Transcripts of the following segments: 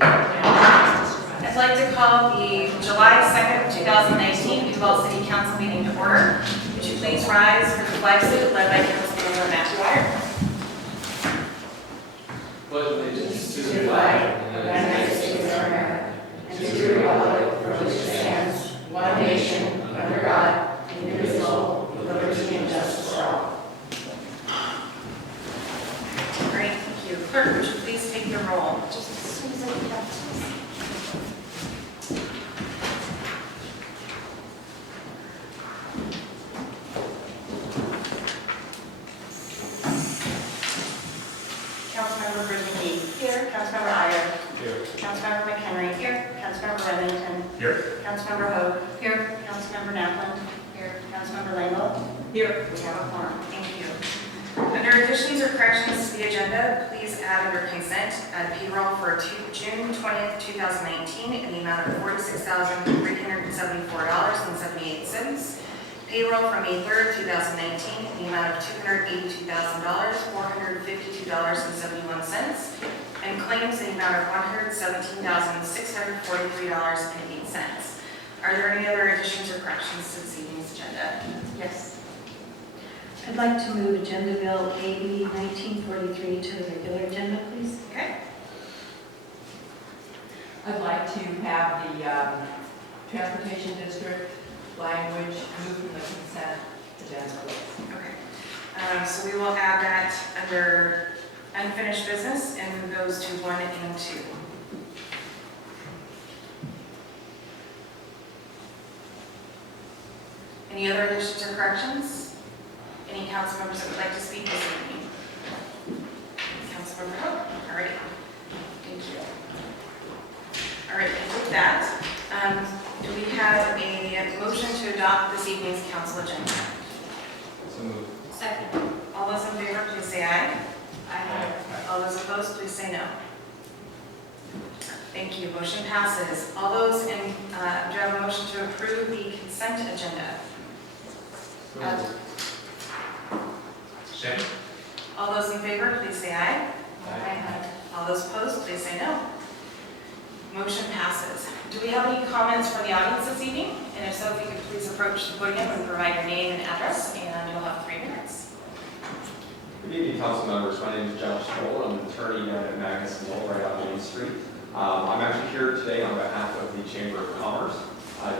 I'd like to call the July 2nd, 2019 Duval City Council meeting to order. Would you please rise for the flag salute led by Councilmember Matthew Wire. Pledge allegiance to the flag of the United States of America and to the republic for which it stands, one nation, under God, indivisible, with liberty and justice for all. Great, thank you. Clerk, would you please take the roll? Just as soon as I get up to this. Councilmember Brisbane here. Councilmember Iyer. Here. Councilmember McHenry here. Councilmember Remington. Here. Councilmember Hogue. Here. Councilmember Napland. Here. Councilmember Langell. Here. We have a quorum. Thank you. Under additions or corrections to the agenda, please add under consent payroll for June 20th, 2019 in the amount of $46,374.78. Payroll from May 3rd, 2019 in the amount of $282,452.71. And claims in the amount of $117,643.08. Are there any other additions or corrections to this evening's agenda? Yes. I'd like to move Agenda Bill AB 1943 to the regular agenda, please. Okay. I'd like to have the Transportation District language moved from the consent agenda, please. Okay. So we will add that under unfinished business and move those to 1 and 2. Any other additions or corrections? Any council members that would like to speak this evening? Councilmember Hope. All right. Thank you. All right, and with that, do we have a motion to adopt this evening's council agenda? So moved. Second. All those in favor, please say aye. Aye. All those opposed, please say no. Thank you. Motion passes. All those in, do you have a motion to approve the consent agenda? So moved. Second. All those in favor, please say aye. Aye. All those opposed, please say no. Motion passes. Do we have any comments from the audience this evening? And if so, if you could please approach the podium and provide your name and address, and you'll have 3 minutes. Good evening, council members. My name is Josh Knoll. I'm an attorney down at Magnus & Knoll right on Main Street. I'm actually here today on behalf of the Chamber of Commerce.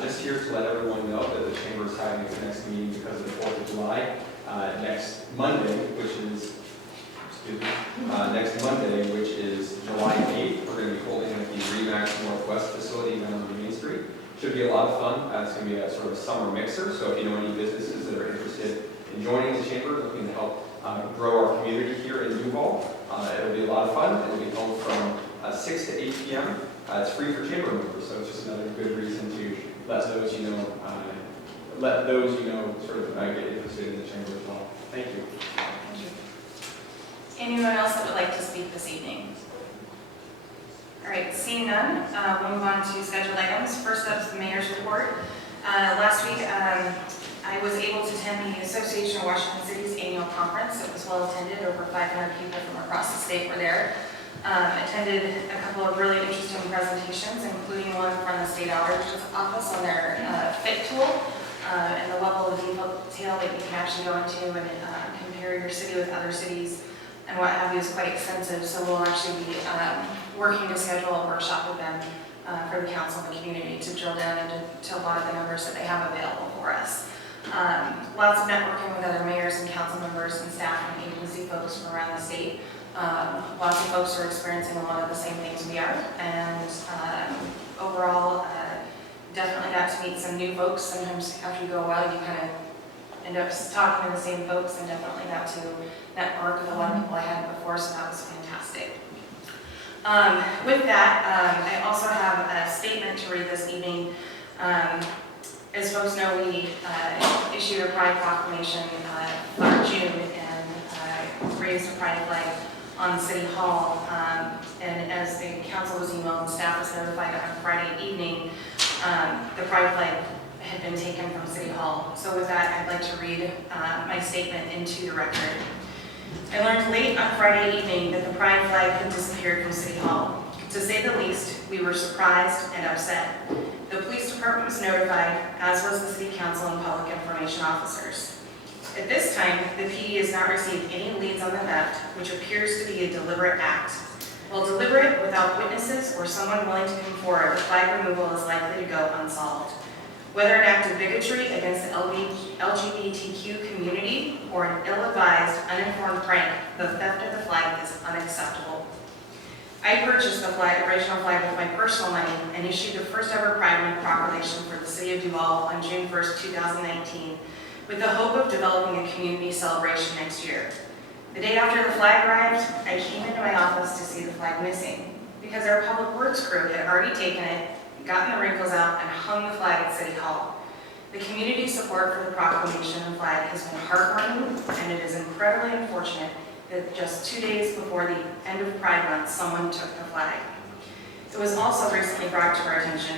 Just here to let everyone know that the Chamber is having its next meeting because of the 4th of July next Monday, which is July 8th. We're going to be holding at the Remax Northwest facility down on Main Street. Should be a lot of fun. It's going to be a sort of summer mixer. So if you know any businesses that are interested in joining the Chamber, looking to help grow our community here in Duval, it'll be a lot of fun. It'll be held from 6 to 8 p.m. It's free for Chamber members, so it's just another good reason to let those you know sort of get interested in the Chamber as well. Thank you. Thank you. Anyone else that would like to speak this evening? All right, seeing none, we'll move on to scheduled items. First up is the mayor's report. Last week, I was able to attend the Association of Washington Cities annual conference. It was well attended. Over 500 people from across the state were there. Attended a couple of really interesting presentations, including one from the state auditor's office on their FIT tool and the level of detail that you can actually go into and compare your city with other cities and what have you is quite extensive. So we'll actually be working to schedule a workshop with them for the council and the community to drill down into a lot of the numbers that they have available for us. Lots of networking with other mayors and council members and staff and agency folks from around the state. Lots of folks are experiencing a lot of the same things we are, and overall, definitely got to meet some new folks. Sometimes after you go a while, you kind of end up talking to the same folks, and definitely got to network with a lot of people I hadn't before, so that was fantastic. With that, I also have a statement to read this evening. As folks know, we issued a Pride Proclamation for June and raised a Pride flag on City Hall. And as the council was emailed and staff was notified on Friday evening, the Pride flag had been taken from City Hall. So with that, I'd like to read my statement into the record. I learned late on Friday evening that the Pride flag had disappeared from City Hall. To say the least, we were surprised and upset. The police department was notified, as was the city council and public information officers. At this time, the PD has not received any leads on the theft, which appears to be a deliberate act. While deliberate, without witnesses or someone willing to come forward, the flag removal is likely to go unsolved. Whether an act of bigotry against the LGBTQ community or an ill-advised, uninformed prank, the theft of the flag is unacceptable. I purchased the original flag with my personal money and issued the first ever Pride Month proclamation for the city of Duval on June 1st, 2019, with the hope of developing a community celebration next year. The day after the flag arrived, I came into my office to see the flag missing, because our public works crew had already taken it, gotten the wrinkles out, and hung the flag at City Hall. The community support for the proclamation and flag has been heartwarming, and it is incredibly unfortunate that just 2 days before the end of Pride Month, someone took the flag. It was also recently brought to our attention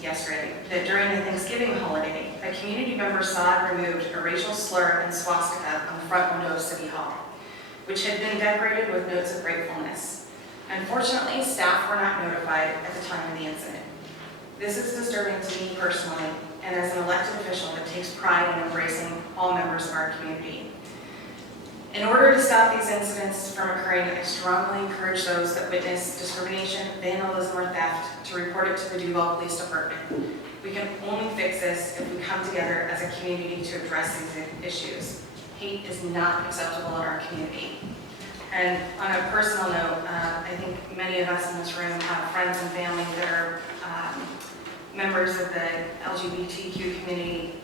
yesterday that during the Thanksgiving holiday, a community member saw and removed a racial slur and swastika on the front window of City Hall, which had been decorated with notes of gratefulness. Unfortunately, staff were not notified at the time of the incident. This is disturbing to me personally, and as an elected official that takes pride in embracing all members of our community. In order to stop these incidents from occurring, I strongly encourage those that witness discrimination, vandalism, or theft to report it to the Duval Police Department. We can only fix this if we come together as a community to address these issues. Hate is not acceptable in our community. And on a personal note, I think many of us in this room have friends and family that are members of the LGBTQ community,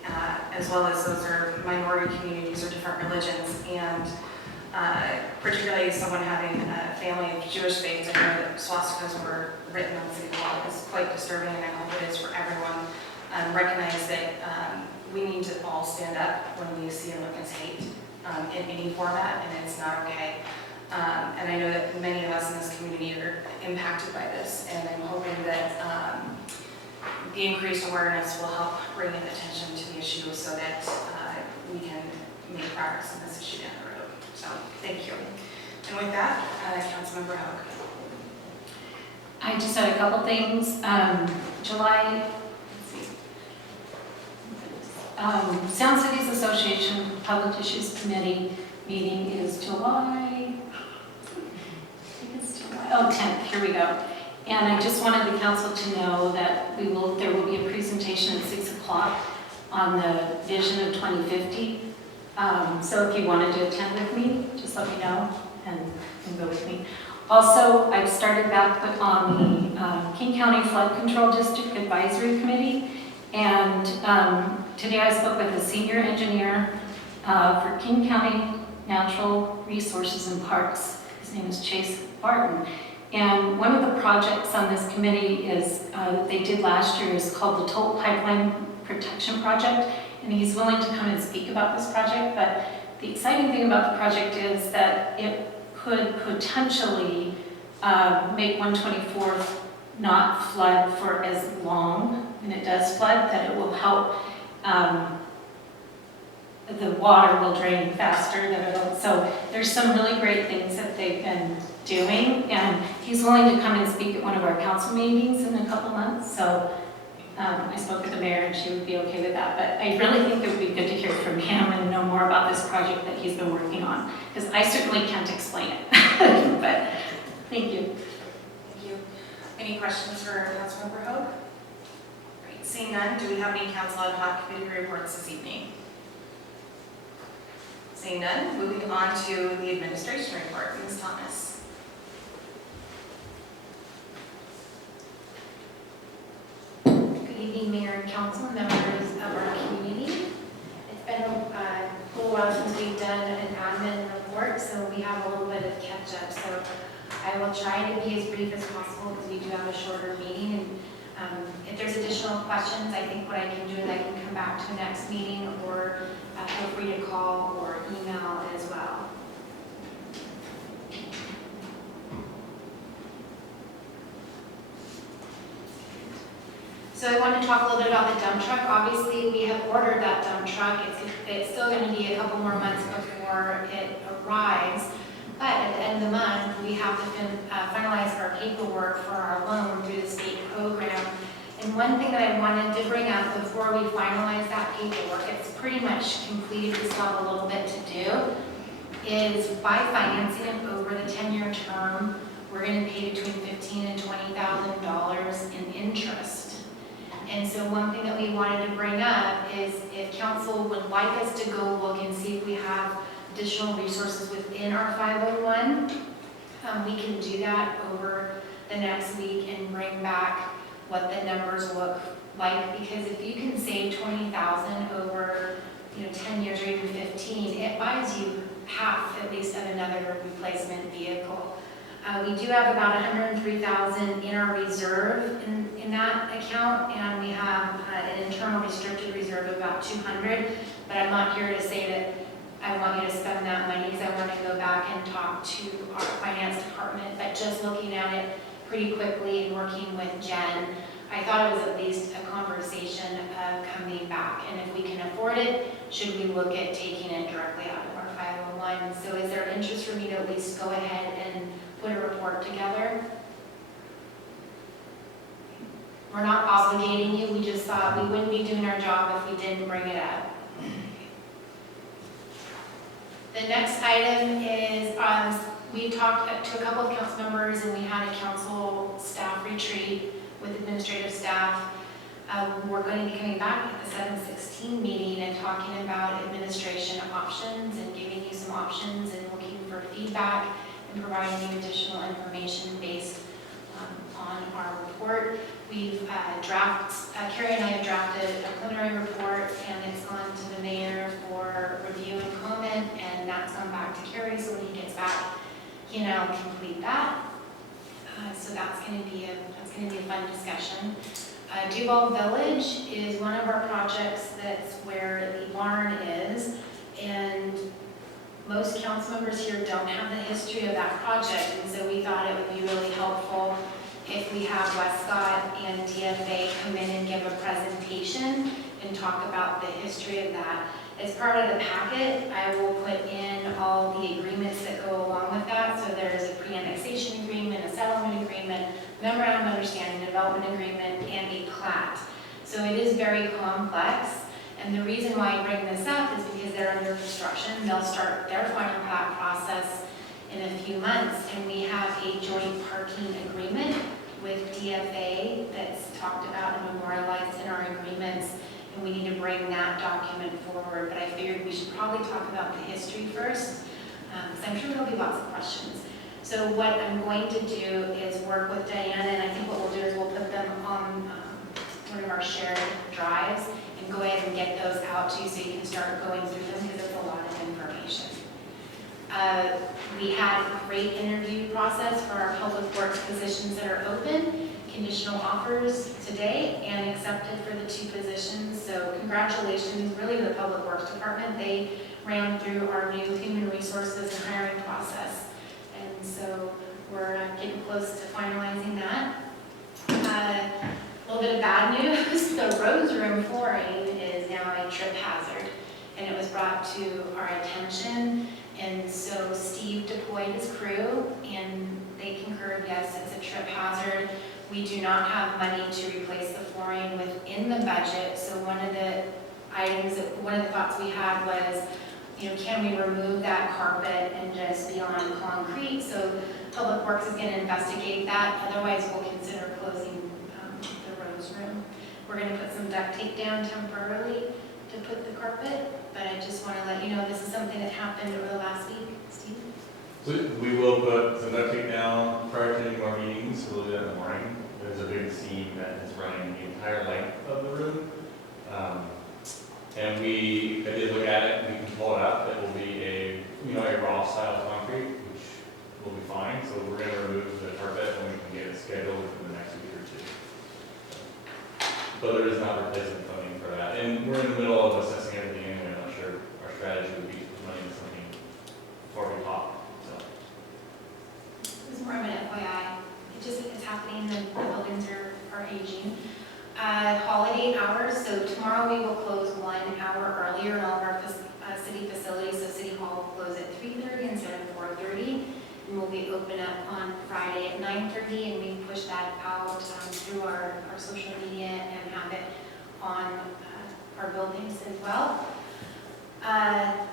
as well as those are minority communities or different religions. And particularly someone having a family of Jewish faith, I know that swastikas were written on City Hall is quite disturbing, and I hope it is for everyone. Recognize that we need to all stand up when we see and witness hate in any format, and it's not okay. And I know that many of us in this community are impacted by this, and I'm hoping that the increased awareness will help bring in attention to the issue so that we can make progress on this issue down the road. So, thank you. And with that, Councilmember Hoag. I just had a couple things. Sound Cities Association Public Issues Committee meeting is July 10th, here we go. And I just wanted the council to know that there will be a presentation at 6 o'clock on the vision of 2050. So if you wanted to attend with me, just let me know and go with me. Also, I've started back on the King County Flood Control District Advisory Committee. And today I spoke with a senior engineer for King County Natural Resources and Parks. His name is Chase Barton. And one of the projects on this committee is that they did last year is called the Toll Pipeline Protection Project. And he's willing to come and speak about this project. But the exciting thing about the project is that it could potentially make 124th not flood for as long, and it does flood, that it will help, the water will drain faster. So there's some really great things that they've been doing, and he's willing to come and speak at one of our council meetings in a couple months. So I spoke with the mayor and she would be okay with that, but I really think it would be good to hear from him and know more about this project that he's been working on, because I certainly can't explain it. But thank you. Thank you. Any questions for Councilmember Hoag? Great. Seeing none, do we have any council ad hoc committee reports this evening? Seeing none, moving on to the administration report. Ms. Thomas. Good evening, Mayor and Council, members of our community. It's been a little while since we've done an admin report, so we have a little bit of catch up. So I will try to be as brief as possible because we do have a shorter meeting. And if there's additional questions, I think what I can do is I can come back to the next meeting, or feel free to call or email as well. So I wanted to talk a little bit about the dump truck. Obviously, we have ordered that dump truck. It's still going to be a couple more months before it arrives. But at the end of the month, we have to finalize finalize our paperwork for our loan through the state program. And one thing that I wanted to bring up before we finalize that paperwork, it's pretty much completed, we still have a little bit to do, is by financing it over the 10-year term, we're going to pay between $15,000 and $20,000 in interest. And so one thing that we wanted to bring up is if council would like us to go look and see if we have additional resources within our 501, we can do that over the next week and bring back what the numbers look like. Because if you can save $20,000 over 10 years or even 15, it buys you half at least of another replacement vehicle. We do have about $103,000 in our reserve in that account, and we have an internal restricted reserve of about $200. But I'm not here to say that I want you to spend that money, because I want to go back and talk to our finance department. But just looking at it pretty quickly and working with Jen, I thought it was at least a conversation of coming back. And if we can afford it, should we look at taking it directly out of our 501? So is there interest for me to at least go ahead and put a report together? We're not obligating you, we just thought we wouldn't be doing our job if we didn't bring it up. The next item is, we talked to a couple of council members and we had a council staff retreat with administrative staff. We're going to be coming back at the 7/16 meeting and talking about administration options and giving you some options and looking for feedback and providing you additional information based on our report. We've Carrie and I have drafted a preliminary report, and it's gone to the mayor for review and comment, and that's gone back to Carrie, so when he gets back, he and I will complete that. So that's going to be a fun discussion. Duval Village is one of our projects that's where the barn is, and most council members here don't have the history of that project, and so we thought it would be really helpful if we have Westcott and DFA come in and give a presentation and talk about the history of that. As part of the packet, I will put in all the agreements that go along with that. So there's a pre-annexation agreement, a settlement agreement, memorandum of understanding, development agreement, and a plat. So it is very complex. And the reason why I bring this up is because they're under construction. They'll start their final plat process in a few months, and we have a joint parking agreement with DFA that's talked about and memorialized in our agreements, and we need to bring that document forward. But I figured we should probably talk about the history first, because I'm sure there'll be lots of questions. So what I'm going to do is work with Diana, and I think what we'll do is we'll put them on one of our shared drives and go ahead and get those out to you so you can start going through them, because it's a lot of information. We had a great interview process for our public works positions that are open, conditional offers today, and accepted for the 2 positions. So congratulations really to the public works department. They ran through our new human resources and hiring process. And so we're getting close to finalizing that. A little bit of bad news, the Rose Room flooring is now a trip hazard, and it was brought to our attention. And so Steve deployed his crew, and they concurred, yes, it's a trip hazard. We do not have money to replace the flooring within the budget. So one of the thoughts we had was, can we remove that carpet and just be on concrete? So Public Works is going to investigate that. Otherwise, we'll consider closing the Rose Room. We're going to put some duct tape down temporarily to put the carpet. But I just want to let you know this is something that happened over the last week. Steve? We will put some duct tape down prior to any more meetings. We'll do that in the morning. There's a big seam that is running the entire length of the room. And I did look at it. We can pull it out. It will be a raw style concrete, which will be fine. So we're going to remove the carpet and we can get it scheduled within the next week or 2. But there is not replacement funding for that. And we're in the middle of assessing everything anyway. I'm not sure our strategy would be to put money into something before we pop. So. It was more of an FYI. It's happening, the buildings are aging. Holiday hours, so tomorrow we will close 1 hour earlier in all of our city facilities. So City Hall will close at 3:30 instead of 4:30. and will be open up on Friday at 9:30, and we push that out through our social media and have it on our buildings as well.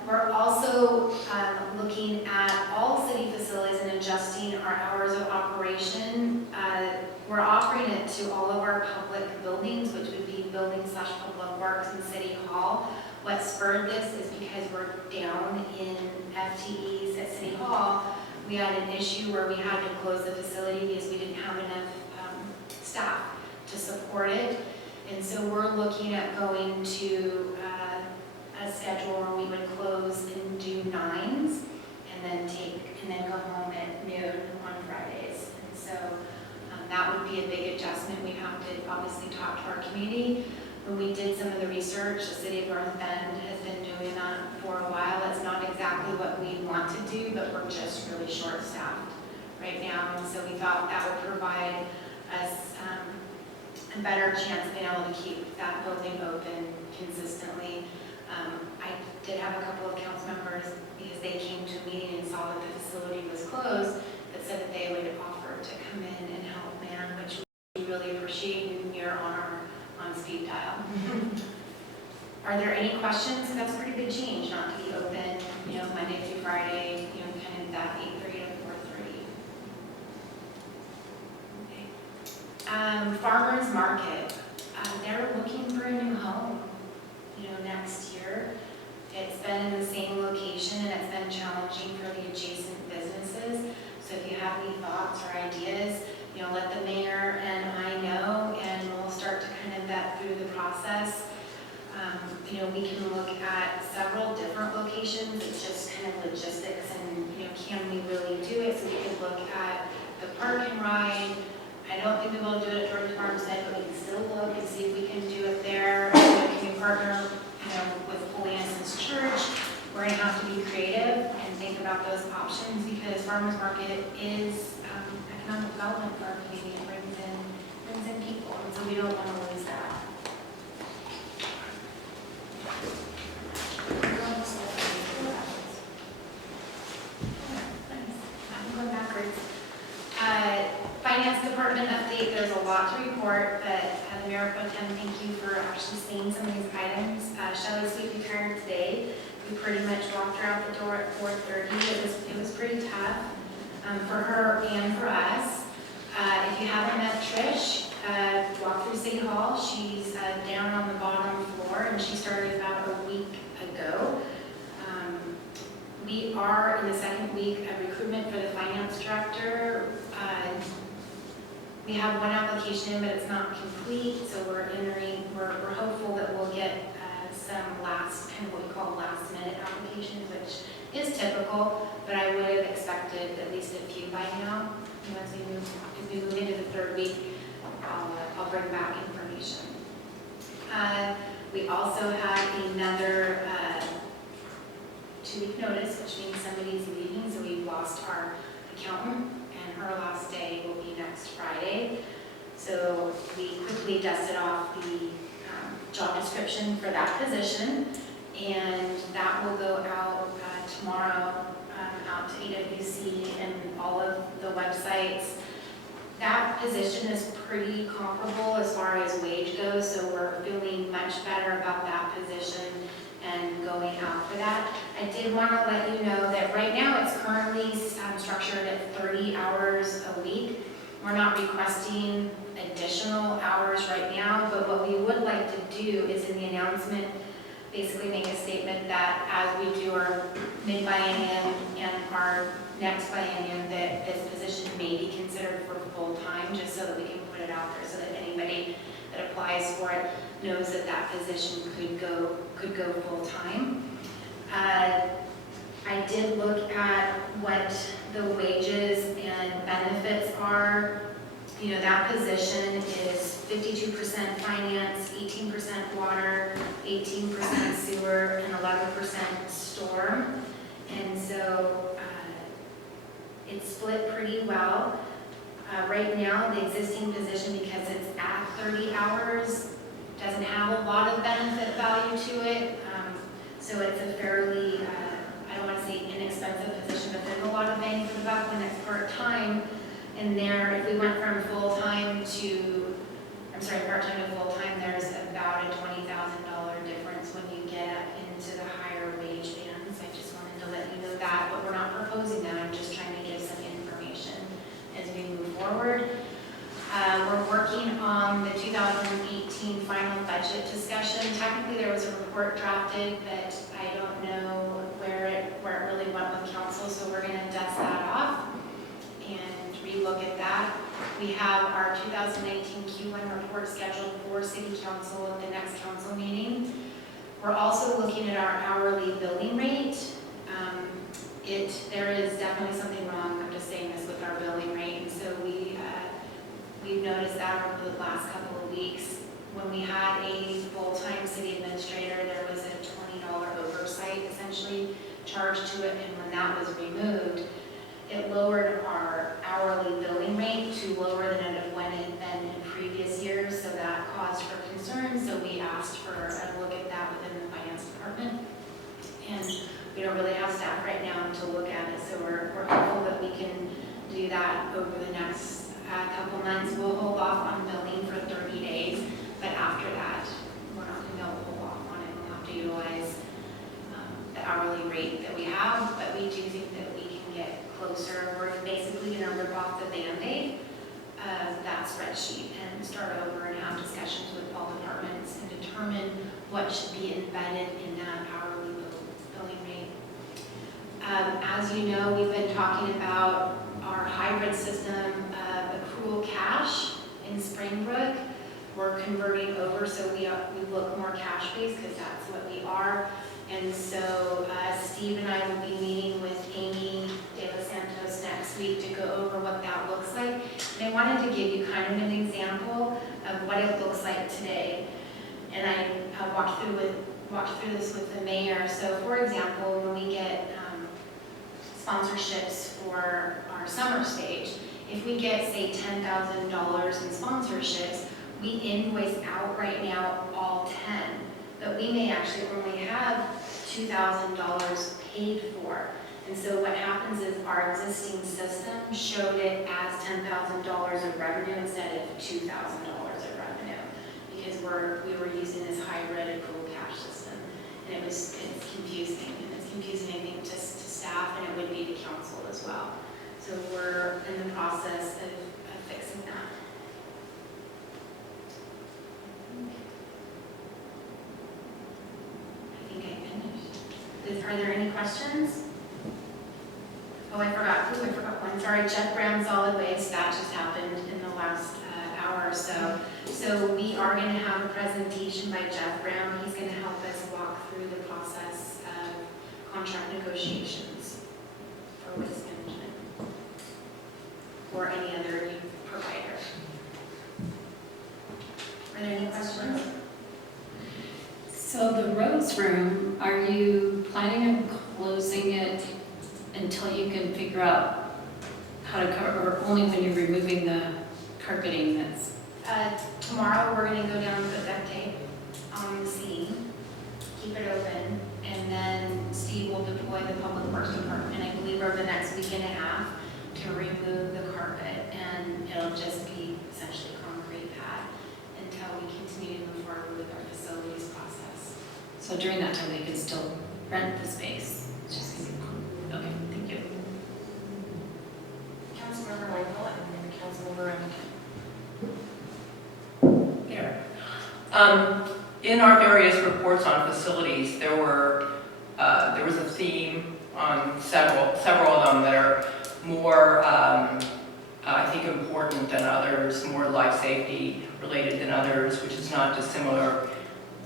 We're also looking at all city facilities and adjusting our hours of operation. We're offering it to all of our public buildings, which would be buildings/public works and city hall. What spurred this is because we're down in FTEs at City Hall. We had an issue where we had to close the facility because we didn't have enough staff to support it. And so we're looking at going to a schedule where we would close and do 9s and then go home at noon on Fridays. And so that would be a big adjustment. We have to obviously talk to our community. When we did some of the research, the city of North Bend has been doing that for a while. It's not exactly what we want to do, but we're just really short-staffed right now. And so we thought that would provide us a better chance of being able to keep that building open consistently. I did have a couple of council members, because they came to a meeting and saw that the facility was closed, that said that they would offer to come in and help man, which we really appreciate, and you're on speed dial. Are there any questions? That's a pretty big change, not to be open, Monday through Friday, kind of that 8:30 to 4:30. Okay. Farmers Market, they're looking for a new home, next year. It's been in the same location, and it's been challenging for the adjacent businesses. So if you have any thoughts or ideas, let the mayor and I know, and we'll start to kind of vet through the process. We can look at several different locations. It's just kind of logistics and, can we really do it? So we could look at the park and ride. I don't think we will do it at Georgia Farmstead, but we can still look and see if we can do it there. Can we partner, with Holy Innocents Church? We're going to have to be creative and think about those options, because farmers market is economic development for our community. It brings in people, and so we don't want to lose that. I'm going backwards. Finance department update, there's a lot to report, but the Mayor Pro Tem, thank you for actually seeing some of these items. Shelley Sweet retired today. We pretty much walked her out the door at 4:30. It was pretty tough for her and for us. If you haven't met Trish, walk through City Hall. She's down on the bottom floor, and she started about a week ago. We are in the second week of recruitment for the finance director. We have one application in, but it's not complete, so we're hopeful that we'll get some what we call last minute applications, which is typical, but I would have expected at least a few by now. As we move into the third week, I'll bring back information. We also have another 2-week notice, which means somebody's leaving, so we've lost our accountant, and her last day will be next Friday. So we quickly dusted off the job description for that position, and that will go out tomorrow out to AWC and all of the websites. That position is pretty comparable as far as wage goes, so we're feeling much better about that position and going out for that. I did want to let you know that right now it's currently structured at 30 hours a week. We're not requesting additional hours right now, but what we would like to do is in the announcement basically make a statement that as we do our mid-biennium and our next biennium, that this position may be considered for full-time, just so that we can put it out there so that anybody that applies for it knows that that position could go full-time. I did look at what the wages and benefits are. That position is 52% finance, 18% water, 18% sewer, and 11% storm. And so it's split pretty well. Right now, the existing position, because it's at 30 hours, doesn't have a lot of benefit value to it. So it's a fairly, I don't want to say inexpensive position, but there's a lot of bang for the buck when it's part-time. And there, if we went from part-time to full-time, there's about a $20,000 difference when you get up into the higher wage bands. I just wanted to let you know that, but we're not proposing that. I'm just trying to give some information as we move forward. We're working on the 2018 final budget discussion. Technically, there was a report drafted, but I don't know where it really went with council, so we're going to dust that off and relook at that. We have our 2019 Q1 report scheduled for City Council at the next council meeting. We're also looking at our hourly billing rate. There is definitely something wrong, I'm just saying this, with our billing rate. And so we've noticed that over the last couple of weeks. When we had a full-time city administrator, there was a $20 oversight essentially charged to it, and when that was removed, it lowered our hourly billing rate to lower than it had been in previous years, so that caused for concern. So we asked for a look at that within the finance department, and we don't really have staff right now to look at it, so we're hopeful that we can do that over the next couple months. We'll hold off on billing for 30 days, but after that, we're not going to be able to hold off on it. We'll have to utilize the hourly rate that we have, but we do think that we can get closer. We're basically going to rip off the Band-Aid of that spreadsheet and start over and have discussions with all departments and determine what should be embedded in that hourly billing rate. As you know, we've been talking about our hybrid system of accrual cash in Springbrook. We're converting over, so we look more cash-based because that's what we are. And so Steve and I will be meeting with Amy De Los Santos next week to go over what that looks like. And I wanted to give you kind of an example of what it looks like today. And I walked through this with the mayor. So for example, when we get sponsorships for our summer stage, if we get, say, $10,000 in sponsorships, we invoice out right now all 10, but we may actually only have $2,000 paid for. And so what happens is our existing system showed it as $10,000 of revenue instead of $2,000 of revenue, because we were using this hybrid accrual cash system, and it's confusing, and it's confusing, I think, to staff, and it would be to council as well. So we're in the process of fixing that. I think I finished. Are there any questions? Oh, I forgot one. Sorry, Jeff Brown Solid Waste, that just happened in the last hour or so. So we are going to have a presentation by Jeff Brown. He's going to help us walk through the process of contract negotiations for waste management or any other provider. Are there any questions? So the Rose Room, are you planning on closing it until you can figure out how to cover, or only when you're removing the carpeting that's? Tomorrow we're going to go down and put duct tape on the seam, keep it open, and then Steve will deploy the Public Works Department, I believe, over the next week and a half to remove the carpet, and it'll just be essentially a concrete pad until we continue to move forward with our facilities process. So during that time, they can still rent the space? It's just gonna be, okay, thank you. Councilmember Michael and then Councilmember Remington. Here. In our various reports on facilities, there was a theme on several of them that are more, I think, important than others, more life safety related than others, which is not dissimilar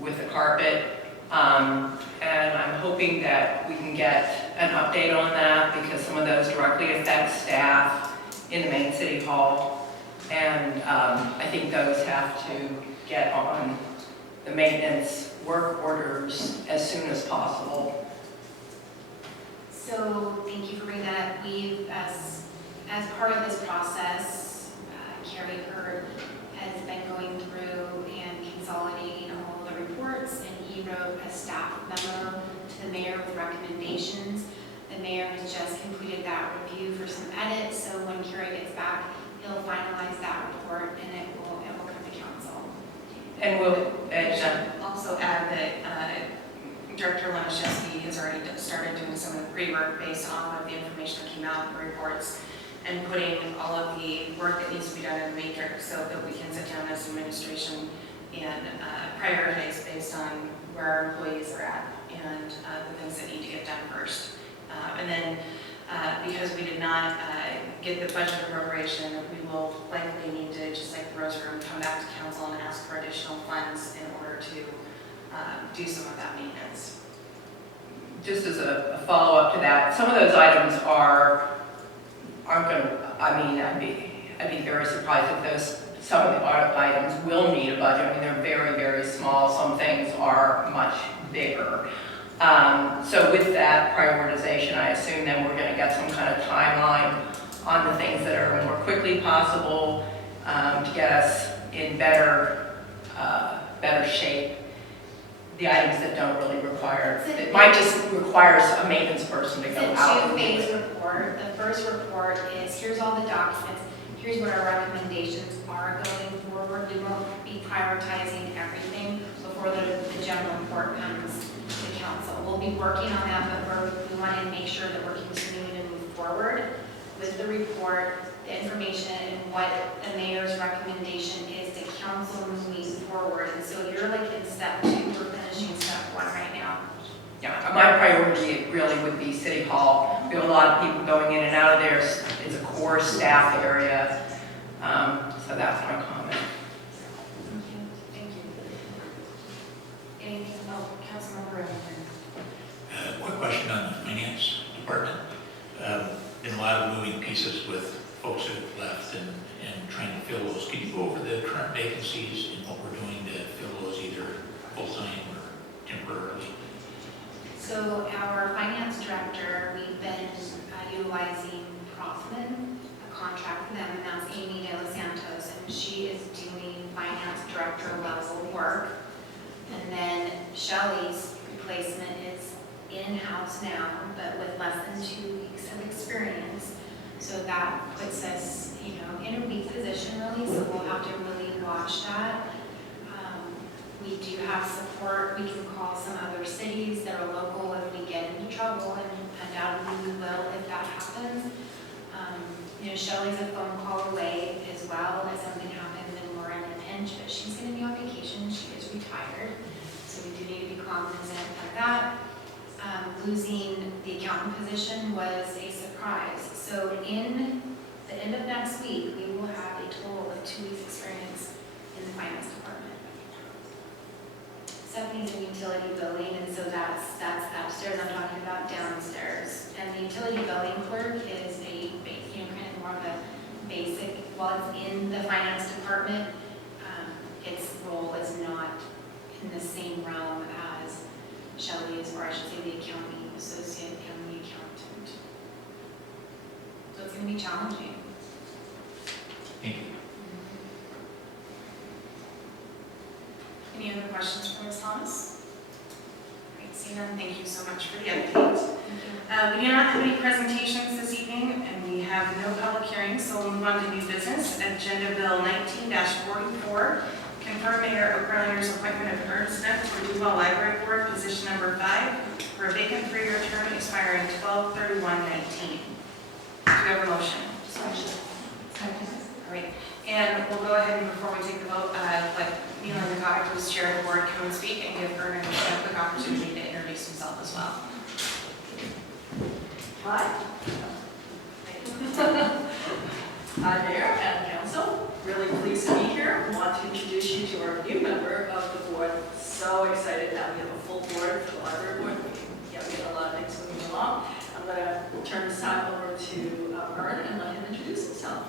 with the carpet. And I'm hoping that we can get an update on that, because some of those directly affect staff in the main city hall. And I think those have to get on the maintenance work orders as soon as possible. So thank you for bringing that up. We've, as part of this process, Carrie Hurd has been going through and consolidating all of the reports, and he wrote a staff memo to the mayor with recommendations. And we'll, I should also add that Director Laniszewski has already started doing some of the pre-work based off of the information that came out in the reports and putting all of the work that needs to be done in the matrix so that we can sit down as administration and prioritize based on where our employees are at and the things that need to get done first. And then because we did not get the budget appropriation, we will likely need to, just like the Rose Room, come back to council and ask for additional funds in order to do some of that maintenance. just as a follow-up to that, some of those items aren't going to, I mean, I'd be very surprised if some of the items will need a budget. I mean, they're very, very small. Some things are much bigger. So with that prioritization, I assume then we're going to get some kind of timeline on the things that are more quickly possible to get us in better shape. The items that don't really require, it might just require a maintenance person to It's go a out. two-phase report. The first report is, here's all the documents, here's what our recommendations are going forward. We won't be prioritizing everything before the general report comes to council. We'll be working on that, but we want to make sure that we're continuing to move forward with the report, the information, and what the mayor's recommendation is to council moving forward. And so you're like in step 2, we're finishing step 1 right now. Yeah, my priority really would be City Hall. We have a lot of people going in and out of there. It's a core staff area. So that's my comment. Thank you. Anything, Councilmember Rutherford. One question on the finance department. Been a lot of moving pieces with folks that have left and trying to fill those. Could you go over the current vacancies and what we're doing to fill those either full-time or temporarily? So our finance director, we've been utilizing Prothman, a contract with them, and that's Amy De Los Santos, and she is doing finance director level work. And then Shelley's replacement is in-house now, but with less than 2 weeks of experience. So that puts us, in a weak position really, so we'll have to really watch that. We do have support. We can call some other cities that are local if we get into trouble, and undoubtedly we will if that happens. Shelley's a phone call away as well if something happens and we're in a pinch, but she's going to be on vacation. She is retired, so we do need to be cognizant of that. Losing the accountant position was a surprise. So in the end of next week, we will have a total of 2 weeks experience in the finance department. Stephanie's in utility billing, and so that's upstairs. I'm talking about downstairs. And the utility billing clerk is kind of more of a basic, while it's in the finance department, its role is not in the same realm as Shelley is, or I should say the accounting associate and the accountant. So it's going to be challenging. Thank you. Any other questions for Ms. Thomas? Great, seeing none, thank you so much for the update. We do not have any presentations this evening, and we have no public hearings, so we'll move on to new business. Agenda Bill 19-44, confirm Mayor O'Connor's appointment of Ernst Sneck to the Duval Library Board, position number 5, for a vacant 3-year term expiring 12/31/19. Do we have a motion? All right, and we'll go ahead and before we take the vote, let Neil Nakata, who's chair of the board, come and speak and give Ernest a quick opportunity to introduce himself as well. Hi. Hi, Mayor and Council. Really pleased to be here. Want to introduce you to our new member of the board. So excited that we have a full board for the library board. We get a lot of things moving along. I'm going to turn this time over to Ern and let him introduce himself.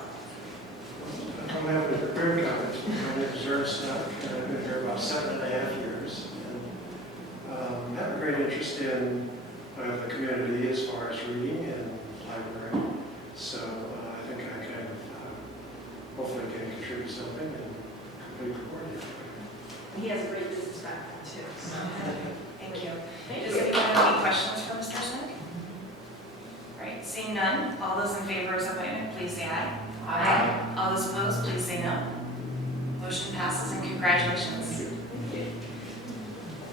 I'm having a prepared comments. My name is Ernst Sneck, and I've been here about 7.5 years. And have a great interest in the community as far as reading and library. So I think I can hopefully can contribute something and complete the board. He has a great business background too. So. Thank you. Thank Does you. anyone have any questions for Mr. Sneck? All right, seeing none, all those in favor of his appointment, please say aye. Aye. All those opposed, please say no. Motion passes and congratulations.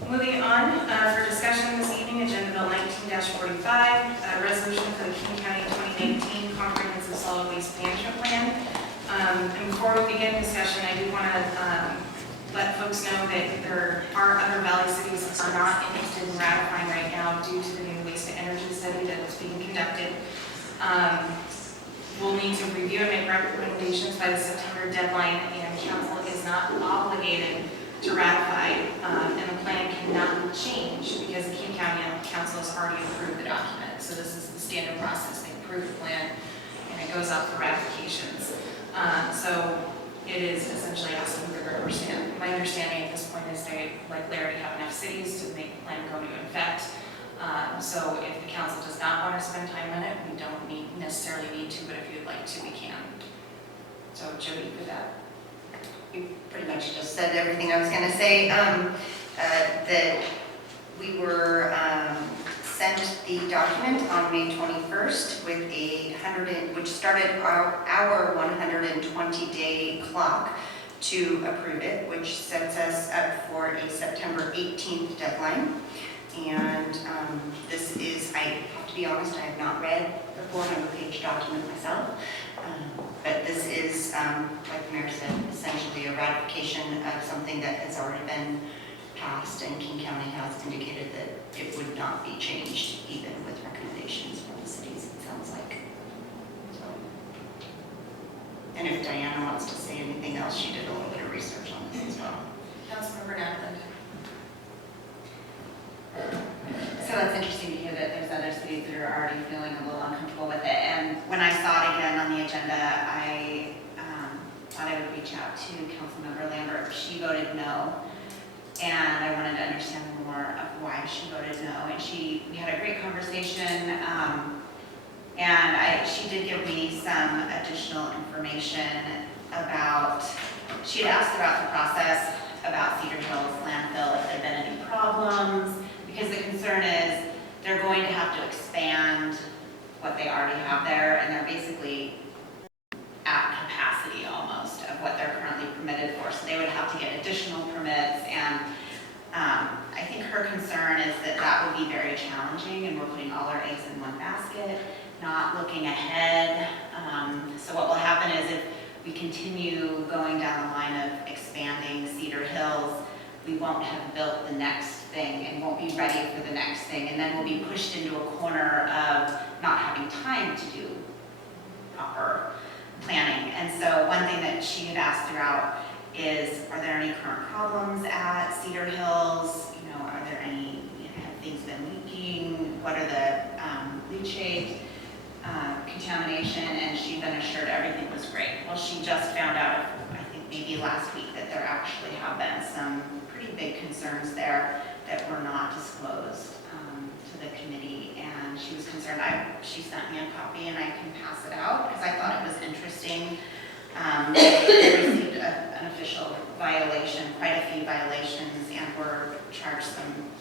Moving on, for discussion this evening, Agenda Bill 19-45, a resolution for the King County 2019 Comprehensive Solid Waste Management Plan. And before we begin discussion, I do want to let folks know that there are other valley cities that are not interested in ratifying right now due to the new waste to energy study that is being conducted. We'll need to review and make recommendations by the September deadline, and council is not obligated to ratify, and the plan cannot be changed because the King County Council has already approved the document. So this is the standard process. They approve the plan, and it goes out for ratifications. So it is essentially asking for their understanding. My understanding at this point is they likely already have enough cities to make the plan go into effect. So if the council does not want to spend time on it, we don't necessarily need to, but if you'd like to, we can. So Jody, with that. You pretty much just said everything I was going to say. That we were sent the document on May 21st with which started our 120-day clock to approve it, which sets us up for a September 18th deadline. And this is, I have to be honest, I have not read the 400-page document myself. But this is, like the mayor said, essentially a ratification of something that has already been passed, and King County has indicated that it would not be changed, even with recommendations from the cities, it sounds like. So, and if Diana wants to say anything else, she did a little bit of research on this as well. Councilmember Nathan. So it's interesting to hear that there's other cities that are already feeling a little uncomfortable with it. And when I saw it again on the agenda, I thought I would reach out to Councilmember Lambert. She voted no, and I wanted to understand more of why she voted no. And we had a great conversation, and she did give me some additional information about. She had asked about the process about Cedar Hills landfill, if there had been any problems. Because the concern is they're going to have to expand what they already have there, and they're basically at capacity almost of what they're currently permitted for. So they would have to get additional permits, and I think her concern is that that would be very challenging, and we're putting all our eggs in one basket, not looking ahead. So what will happen is if we continue going down the line of expanding Cedar Hills, we won't have built the next thing and won't be ready for the next thing, and then we'll be pushed into a corner of not having time to do proper planning. And so one thing that she had asked throughout is, are there any current problems at Cedar Hills? Are there any, have things been leaking? What are the leachate contamination? And she'd been assured everything was great. Well, she just found out, I think maybe last week, that there actually have been some pretty big concerns there that were not disclosed to the committee, and she was concerned. She sent me a copy, and I can pass it out because I thought it was interesting. They received an official violation, quite a few violations, and were charged some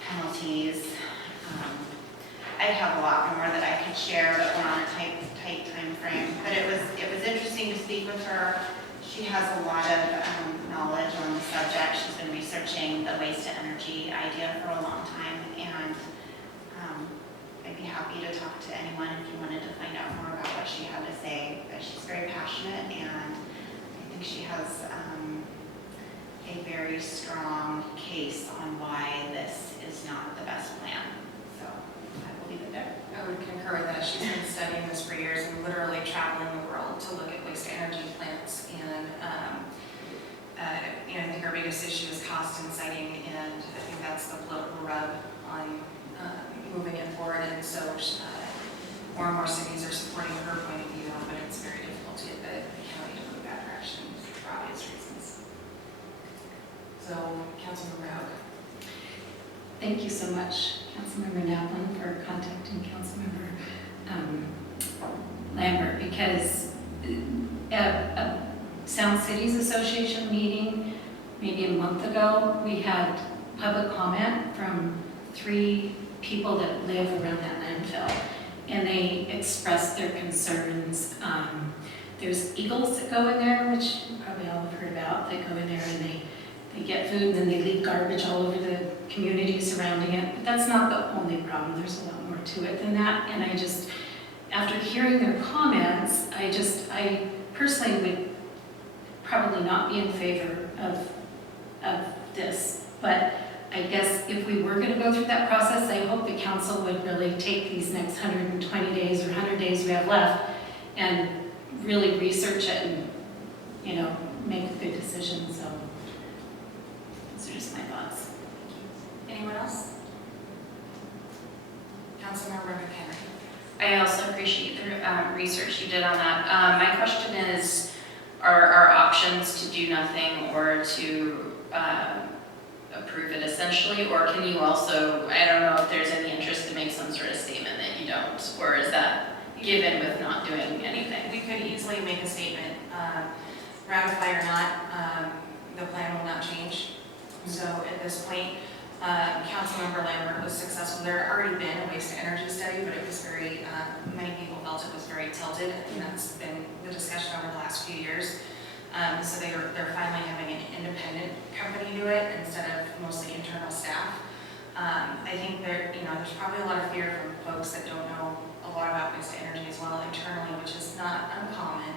penalties. I have a lot more that I could share, but we're on a tight time frame. But it was interesting to speak with her. She has a lot of knowledge on the subject. She's been researching the waste to energy idea for a long time, and I'd be happy to talk to anyone if you wanted to find out more about what she had to say. But she's very passionate, and I think she has a very strong case on why this is not the best plan. So I will leave it there. I would concur with that. She's been studying this for years and literally traveling the world to look at waste to energy plants. And I think our biggest issue is cost and siting, and I think that's the political rub on moving it forward. And so more and more cities are supporting her point of view, but it's very difficult to get the county to move that direction for obvious reasons. So, Councilmember Haug. Thank you so much, Councilmember Naplin, for contacting Councilmember Lambert, because a Sound Cities Association meeting maybe a month ago, we had public comment from 3 people that live around that landfill, and they expressed their concerns there's eagles that go in there, which you probably all have heard about, that go in there and they get food and then they leave garbage all over the community surrounding it. But that's not the only problem. There's a lot more to it than that. And I just, after hearing their comments, I personally would probably not be in favor of this. But I guess if we were going to go through that process, I hope the council would really take these next 120 days or 100 days we have left and really research it and, you know, make a good decision. So those are just my thoughts. Anyone else? Councilmember McHenry. I also appreciate the research you did on that. My question is, are our options to do nothing or to approve it essentially, or can you also, I don't know if there's any interest to make some sort of statement that you don't, or is that given with not doing anything? We could easily make a statement, ratify or not, the plan will not change. So at this point, Councilmember Lambert was successful. There had already been a waste to energy study, but it was very, many people felt it was very tilted, and that's been the discussion over the last few years. So they're finally having an independent company do it instead of mostly internal staff. I think there's probably a lot of fear from folks that don't know a lot about waste to energy as well internally, which is not uncommon.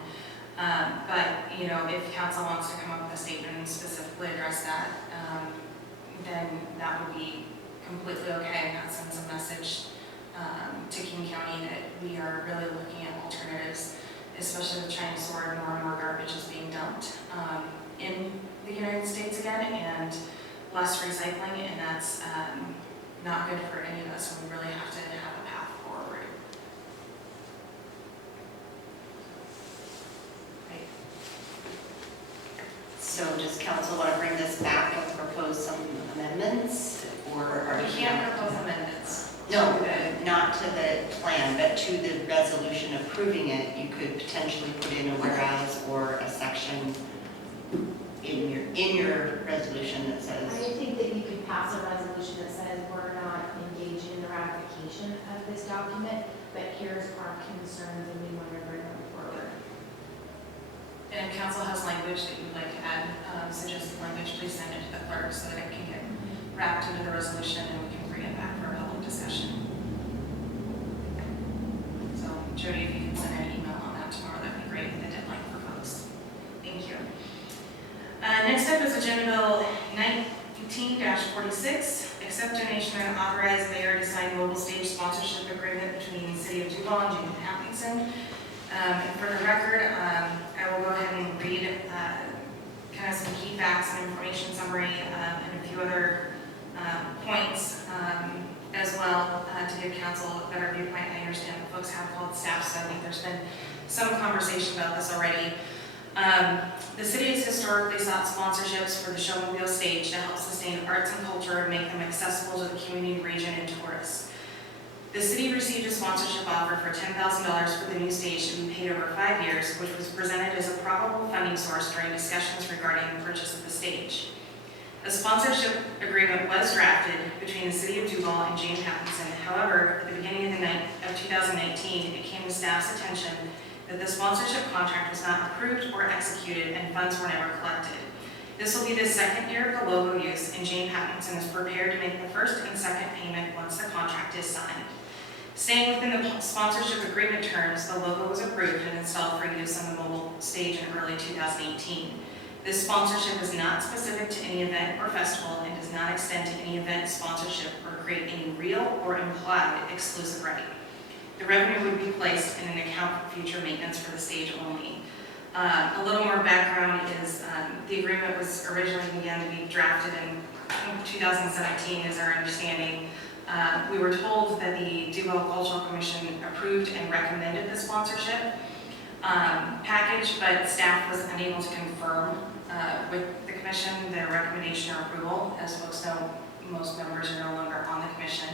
But, you know, if council wants to come up with a statement and specifically address that, then that would be completely okay, and that sends a message to King County that we are really looking at alternatives, especially with China sword. More and more garbage is being dumped in the United States again, and less recycling, and that's not good for any of us, so we really have to have a path forward. So does council want to bring this back and propose some amendments, or are We we? can't propose amendments. No, not to the plan, but to the resolution approving it. You could potentially put in a whereas or a section in your resolution that says. I think that you could pass a resolution that says we're not engaging in the ratification of this document, but here's our concerns and we want to bring them forward. And if council has language that you'd like to add, suggested language, please send it to the clerk so that it can get wrapped into the resolution and we can bring it back for a public discussion. So Jody, if you can send an email on that tomorrow, that'd be great, the deadline for folks. Thank you. Next up is Agenda Bill 19-46, accept donation and authorize mayor to sign mobile stage sponsorship agreement between the city of Duval and Jane Atkinson. And for the record, I will go ahead and read kind of some key facts and information summary and a few other points as well to give council a better viewpoint. I understand that folks have called staff, so I think there's been some conversation about this already. The city has historically sought sponsorships for the Showmobile stage to help sustain arts and culture and make them accessible to the community, region, and tourists. The city received a sponsorship offer for $10,000 for the new stage to be paid over 5 years, which was presented as a probable funding source during discussions regarding the purchase of the stage. A sponsorship agreement was drafted between the city of Duval and Jane Atkinson. However, at the beginning of 2019, it came to staff's attention that the sponsorship contract was not approved or executed and funds were never collected. This will be the second year of the logo use, and Jane Atkinson is prepared to make the first and second payment once the contract is signed. Staying within the sponsorship agreement terms, the logo was approved and installed for use on the mobile stage in early 2018. This sponsorship is not specific to any event or festival and does not extend to any event sponsorship or create any real or implied exclusive right. The revenue would be placed in an account for future maintenance for the stage only. A little more background is the agreement was originally began to be drafted in 2017 is our understanding. We were told that the Duval Cultural Commission approved and recommended the sponsorship package, but staff was unable to confirm with the commission their recommendation or approval. As folks know, most members are no longer on the commission.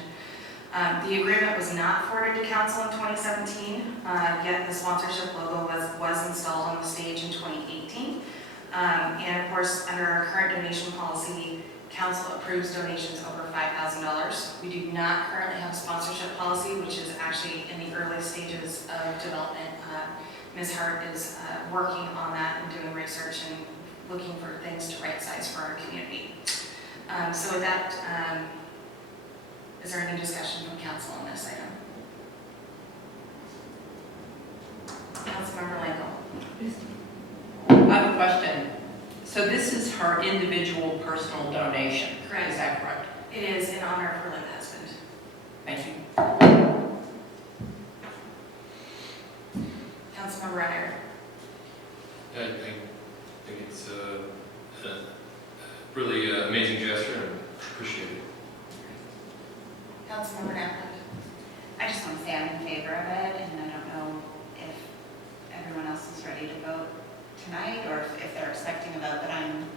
The agreement was not forwarded to council in 2017, yet the sponsorship logo was installed on the stage in 2018. And of course, under our current donation policy, council approves donations over $5,000. We do not currently have a sponsorship policy, which is actually in the early stages of development. Ms. Hart is working on that and doing research and looking for things to right size for our community. So with that, is there any discussion from council on this item? Councilmember Langell. I have a question. So this is her individual personal donation? Correct. Is that correct? It is in honor of her late husband. Thank you. Councilmember Reiner. I think it's a really amazing gesture and appreciate it. Councilmember Naplet. I just want to say I'm in favor of it, and I don't know if everyone else is ready to vote tonight, or if they're expecting a vote, but I'm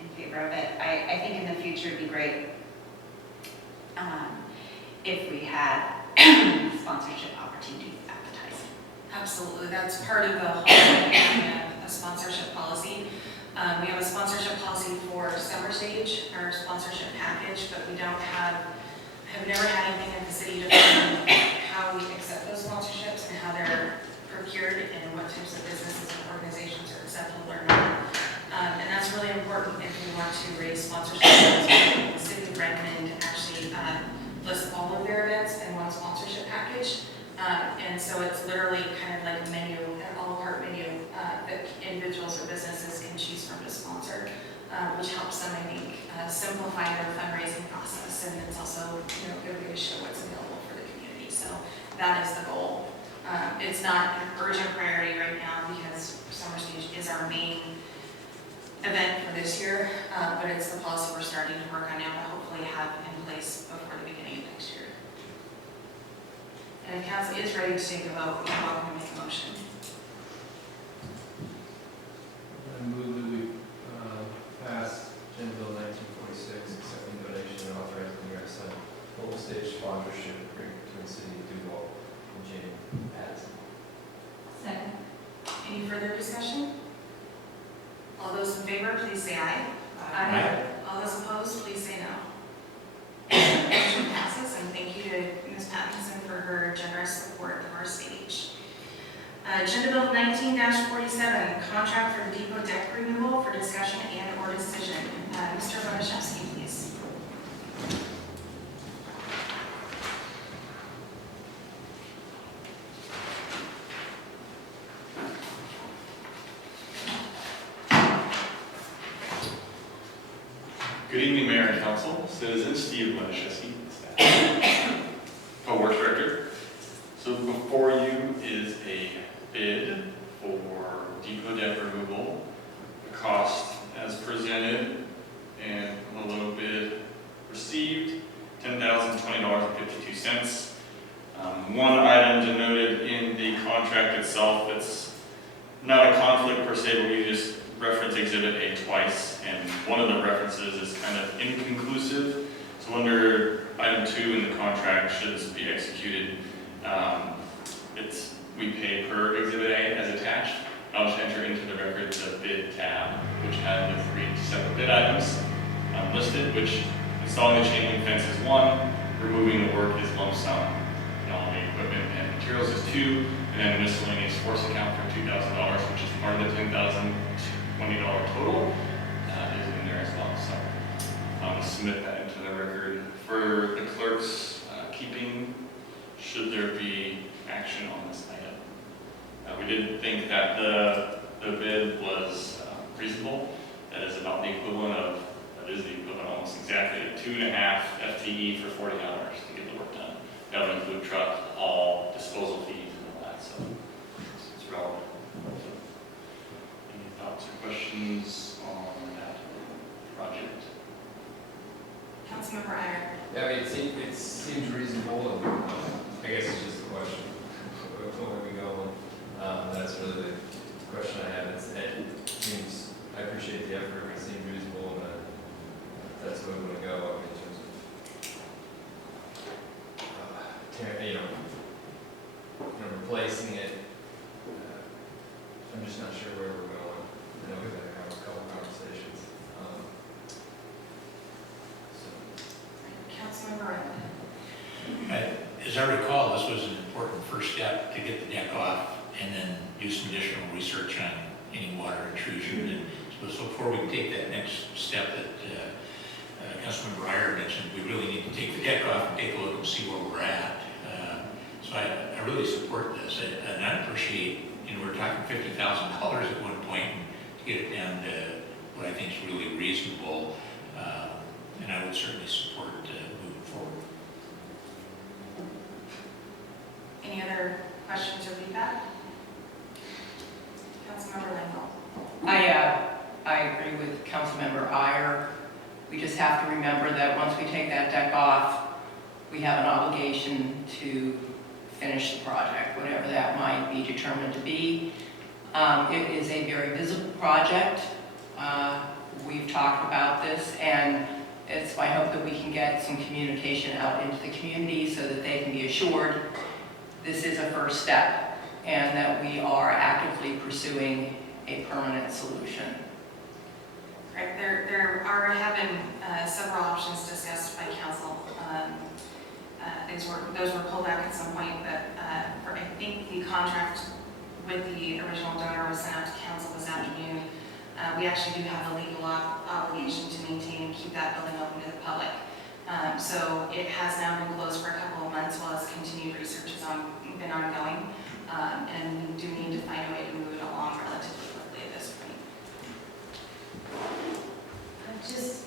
in favor of it. I think in the future it'd be great if we had sponsorship opportunities advertising. Absolutely, that's part of the whole having a sponsorship policy. We have a sponsorship policy for Summer Stage, our sponsorship package, but we don't have never had anything in the city to define how we accept those sponsorships and how they're procured and what types of businesses and organizations are acceptable or not. And that's really important if we want to raise sponsorship. The city of Redmond actually lists all of their events in one sponsorship package. And so it's literally kind of like a menu, an a la carte menu that individuals or businesses can choose from to sponsor, which helps them, I think, simplify their fundraising process. And it's also, a good way to show what's available for the community. So that is the goal. It's not an urgent priority right now because Summer Stage is our main event for this year, but it's the policy we're starting to work on now to hopefully have in place before the beginning of next year. And if council is ready to take a vote, you're welcome to make a motion. I move that we pass Agenda Bill 1946, accepting donation and authorizing the mayor to sign local stage sponsorship agreement between the city of Duval and Jane Patterson. Second. Any further discussion? All those in favor, please say aye. Aye. All those opposed, please say no. Motion passes, and thank you to Ms. Pattinson for her generous support of our stage. Agenda Bill 19-47, contract for depot deck removal for discussion and or decision. Mr. Bonashevsky, please. Good evening, Mayor and Council, citizens, Steve Bonashevsky, Public Works Director. So before you is a bid for depot deck removal. The cost as presented and a little bid received, $10,020.52. One item denoted in the contract itself that's not a conflict per se, but we just reference Exhibit A twice, and one of the references is kind of inconclusive. So under item 2 in the contract, should this be executed, we pay per Exhibit A as attached. I'll just enter into the record the bid tab, which had the 3 separate bid items listed, which installing the chain link fence is 1, removing the work is lump sum, and all the equipment and materials is 2, and then miscellaneous force account for $2,000, which is part of the $10,020 total, is in there as well. So I'll submit that into the record. For the clerk's keeping, should there be action on this item? We did think that the bid was reasonable. That is about the equivalent of, almost exactly 2.5 FTE for 40 hours to get the work done. That would include truck, all disposal fees and all that, so it's relevant. Any thoughts or questions on that project? Councilmember Iyer. Yeah, I mean, it seems reasonable, and I guess it's just a question of where we go. That's really the question I have. It seems, I appreciate the effort, it seems reasonable, and that's where we want to go. I mean, in terms of, replacing it. I'm just not sure where we're going. I know we've had a couple conversations. Councilmember Iyer. As I recall, this was an important first step to get the deck off, and then do some additional research on any water intrusion. And so before we can take that next step that Councilmember Iyer mentioned, we really need to take the deck off and take a look and see where we're at. So I really support this, and I appreciate, we're talking $50,000 at one point to get it down to what I think is really reasonable, and I would certainly support moving forward. Any other questions or feedback? Councilmember Linville. I agree with Councilmember Iyer. We just have to remember that once we take that deck off, we have an obligation to finish the project, whatever that might be determined to be. It is a very visible project. We've talked about this, and it's my hope that we can get some communication out into the community so that they can be assured this is a first step and that we are actively pursuing a permanent solution. Right, have been several options discussed by council. Those were pulled back at some point, but I think the contract with the original donor was sent out to council this afternoon. We actually do have a legal obligation to maintain and keep that building open to the public. So it has now been closed for a couple of months while its continued research has been ongoing. And we do need to find a way to move it along relatively quickly at this point. Just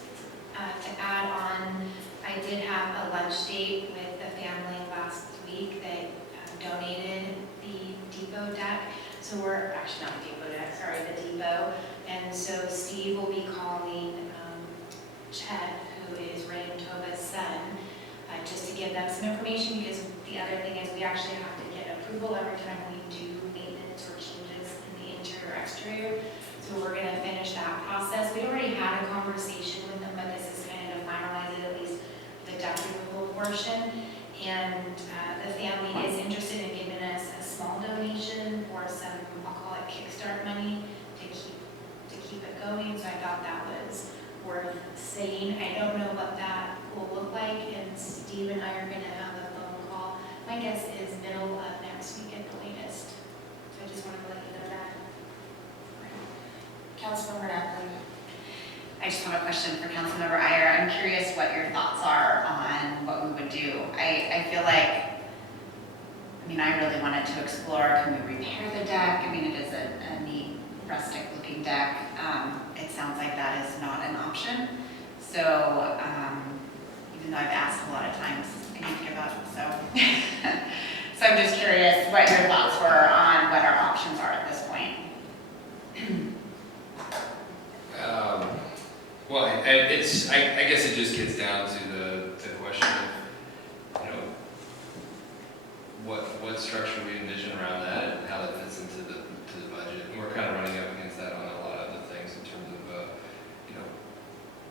to add on, I did have a lunch date with the family last week that donated the depot deck. So we're, actually not the depot deck, sorry, the depot. And so Steve will be calling Chet, who is Ray and Tova's son, just to give them some information, because the other thing is we actually have to get approval every time we do maintenance or changes in the interior or exterior. So we're going to finish that process. We already had a conversation with them, but this is kind of to finalize it, at least the deck removal portion. And the family is interested in giving us a small donation for some, I'll call it kickstart money to keep it going. So I thought that was worth saying. I don't know what that will look like, and Steve and I are going to have a phone call. My guess is middle of next week at the latest. So I just wanted to let you know that. Councilmember Napoli. I just have a question for Councilmember Iyer. I'm curious what your thoughts are on what we would do. I feel like, I really wanted to explore, can we repair the deck? It is a neat rustic looking deck. It sounds like that is not an option. So even though I've asked a lot of times, I need to give up. So I'm just curious what your thoughts were on what our options are at this point. Well, I guess it just gets down to the question of, what structure we envision around that and how that fits into the budget. And we're kind of running up against that on a lot of the things in terms of,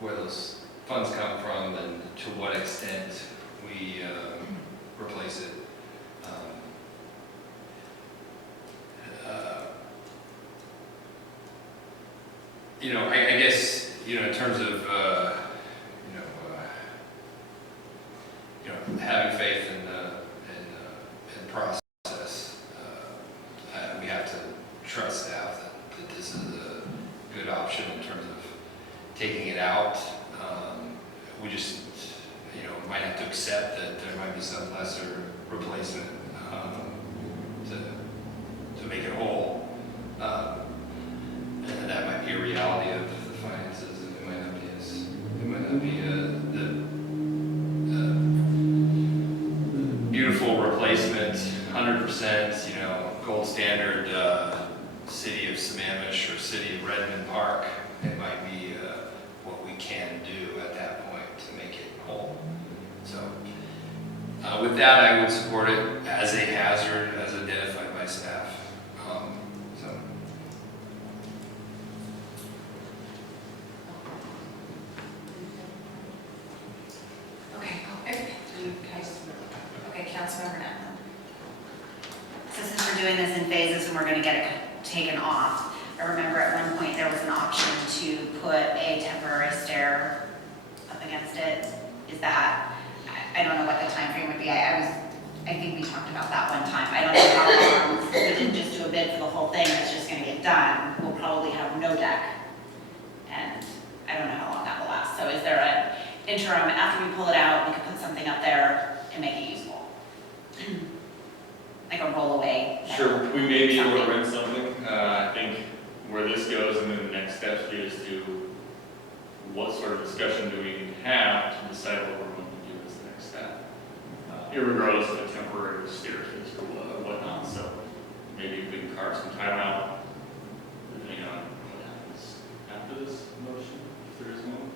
where those funds come from and to what extent we replace it. I guess, in terms of, having faith in the process, we have to trust staff that this is a good option in terms of taking it out. We just, might have to accept that there might be some lesser replacement to make it whole. And that might be a reality of the finances, and it might not be the beautiful replacement, 100%, gold standard city of Sammamish or city of Redmond Park. It might be what we can do at that point to make it whole. So with that, I would support it as a hazard, as identified by staff. Okay, Councilmember Napoli. So since we're doing this in phases and we're going to get it taken off, I remember at one point there was an option to put a temporary stair up against it. Is that, I don't know what the time frame would be. I think we talked about that one time. I don't know how long, we didn't just do a bid for the whole thing that's just gonna get done, we'll probably have no deck. And I don't know how long that will last. So is there an interim, after we pull it out, we could put something up there and make it usable? Like a rollaway? Sure, we may be able to rent something. I think where this goes and then the next steps is to what sort of discussion do we need to have to decide what we're going to do as the next step. Irregardless of a temporary staircase or whatnot, so maybe if we can carve some time out, depending on what happens after this motion, if there is one.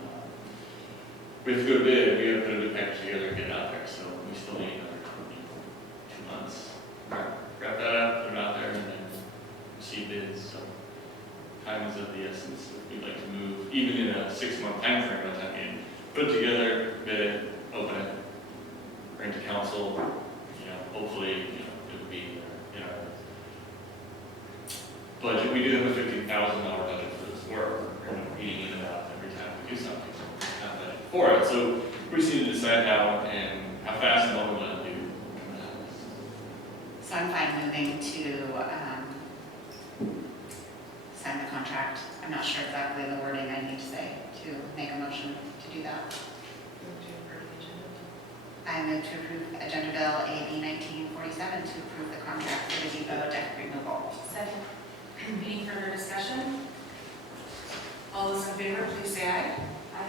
We have to go to bid, we have to put a new package together and get it out there, so we still need another 2 months. Wrap that up, put it out there, and then receive bids, so time is of the essence. We'd like to move, even in a 6-month time frame, by the time we put it together, bid it, open it, bring it to council, hopefully, it would be in our budget. We do have a $50,000 budget for this work, we're eating it out every time we do something, so we have that for it. So we just need to decide how fast and what we want to do. So I'm fine moving to sign the contract. I'm not sure exactly the wording I need to say to make a motion to do that. I move to approve Agenda Bill AB 1947 to approve the contract for the depot deck removal. Second. Any further discussion? All those in favor, please say aye.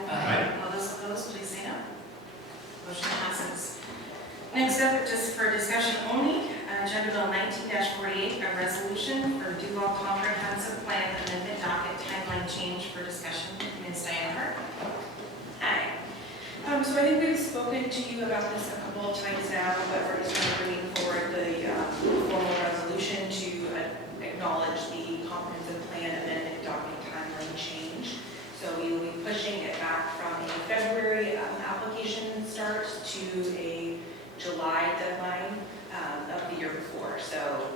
Aye. All those opposed, please say no. Motion passes. Next up, just for discussion only, Agenda Bill 19-48, a resolution for Duval Comprehensive Plan Amendment Docket Timeline Change for discussion. Ms. Diana Hart. Hi. So I think we've spoken to you about this a couple of times now, but we're just going to bring forward the formal resolution to acknowledge the comprehensive plan amendment docket timeline change. So we will be pushing it back from a February application start to a July deadline of the year before. So,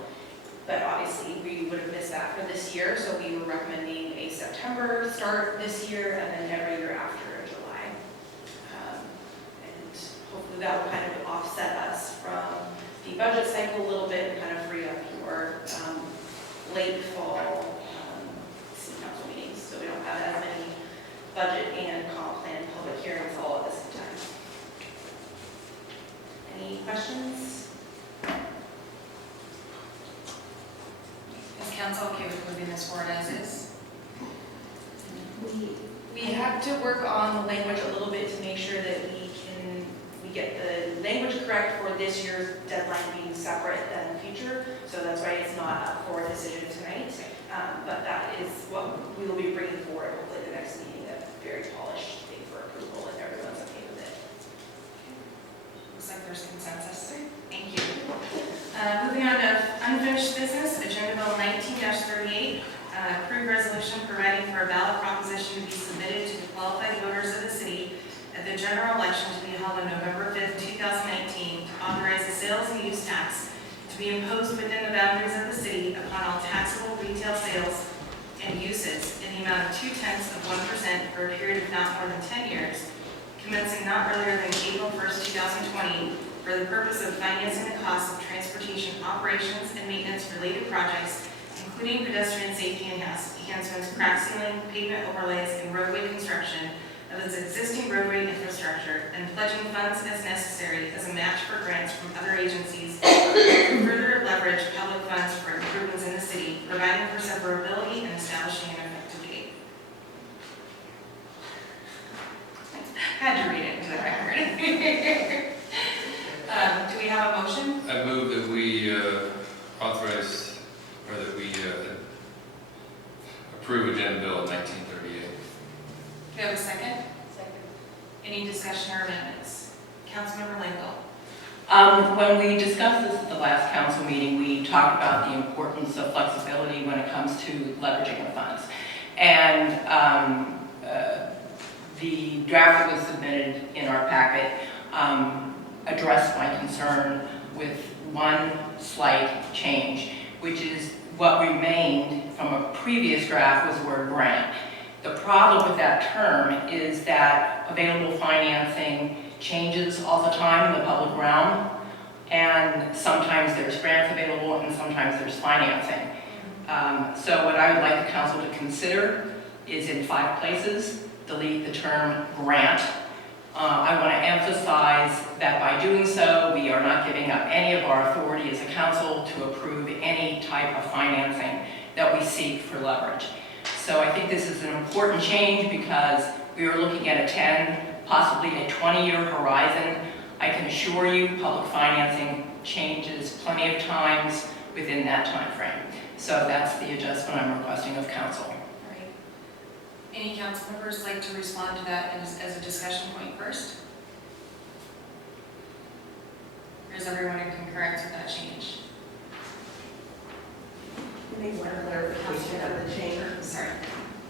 but obviously we would have missed that for this year, so we were recommending a September start this year and then every year after in July. And hopefully that will kind of offset us from the budget cycle a little bit and kind of free up your late fall city council meetings, so we don't have as many budget and comp plan public hearings all at the same time. Any questions? Is council okay with moving this forward as is? We have to work on the language a little bit to make sure that we get the language correct for this year's deadline being separate than the future. So that's why it's not up for a decision tonight. But that is what we will be bringing forward hopefully the next meeting, a very polished thing for approval if everyone's okay with it. Looks like there's consensus. Thank you. Moving on to unfinished business, Agenda Bill 19-38, approved resolution providing for a ballot proposition to be submitted to the qualified voters of the city at the general election to be held on November 5th, 2019, to authorize the sales and use tax to be imposed within the boundaries of the city upon all taxable retail sales and uses in the amount of 0.2% for a period of not more than 10 years, commencing not earlier than April 1st, 2020, for the purpose of financing the costs of transportation operations and maintenance related projects, including pedestrian safety enhancements, crack sealing, pavement overlays, and roadway construction of its existing roadway infrastructure, and pledging funds as necessary as a match for grants from other agencies to further leverage public funds for improvements in the city, providing for severability and establishing an effective date. Had to read it into the record. Do we have a motion? I move that we authorize, or that we approve Agenda Bill 1938. Do we have a second? Second. Any discussion or amendments? Councilmember Lingle. When we discussed this at the last council meeting, we talked about the importance of flexibility when it comes to leveraging the funds. And the draft that was submitted in our packet addressed my concern with one slight change, which is what remained from a previous draft was the word grant. The problem with that term is that available financing changes all the time in the public realm, and sometimes there's grants available and sometimes there's financing. So what I would like the council to consider is in 5 places, delete the term grant. I want to emphasize that by doing so, we are not giving up any of our authority as a council to approve any type of financing that we seek for leverage. So I think this is an important change because we are looking at a 10, possibly a 20-year horizon. I can assure you public financing changes plenty of times within that time frame. So that's the adjustment I'm requesting of council. All right. Any council members like to respond to that as a discussion point first? Or is everyone in concurrence with that change? Make one clarification of the change. Sorry.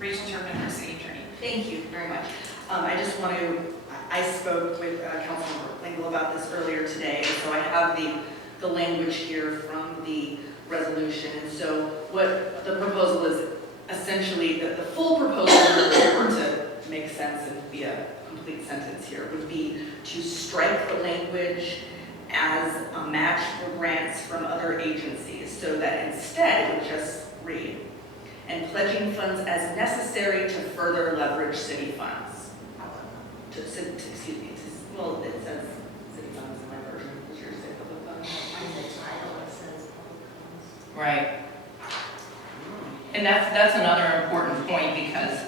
Rachel Turpin, our city attorney. Thank you very much. I just want to, I spoke with Councilmember Lingle about this earlier today, so I have the language here from the resolution. And so what the proposal is essentially, that the full proposal, in order to make sense and be a complete sentence here, would be to strike the language as a match for grants from other agencies, so that instead it would just read, and pledging funds as necessary to further leverage city funds. Excuse me, well, it says city funds in my version, does yours say public funds? On the title, it says public funds. Right. And that's another important point because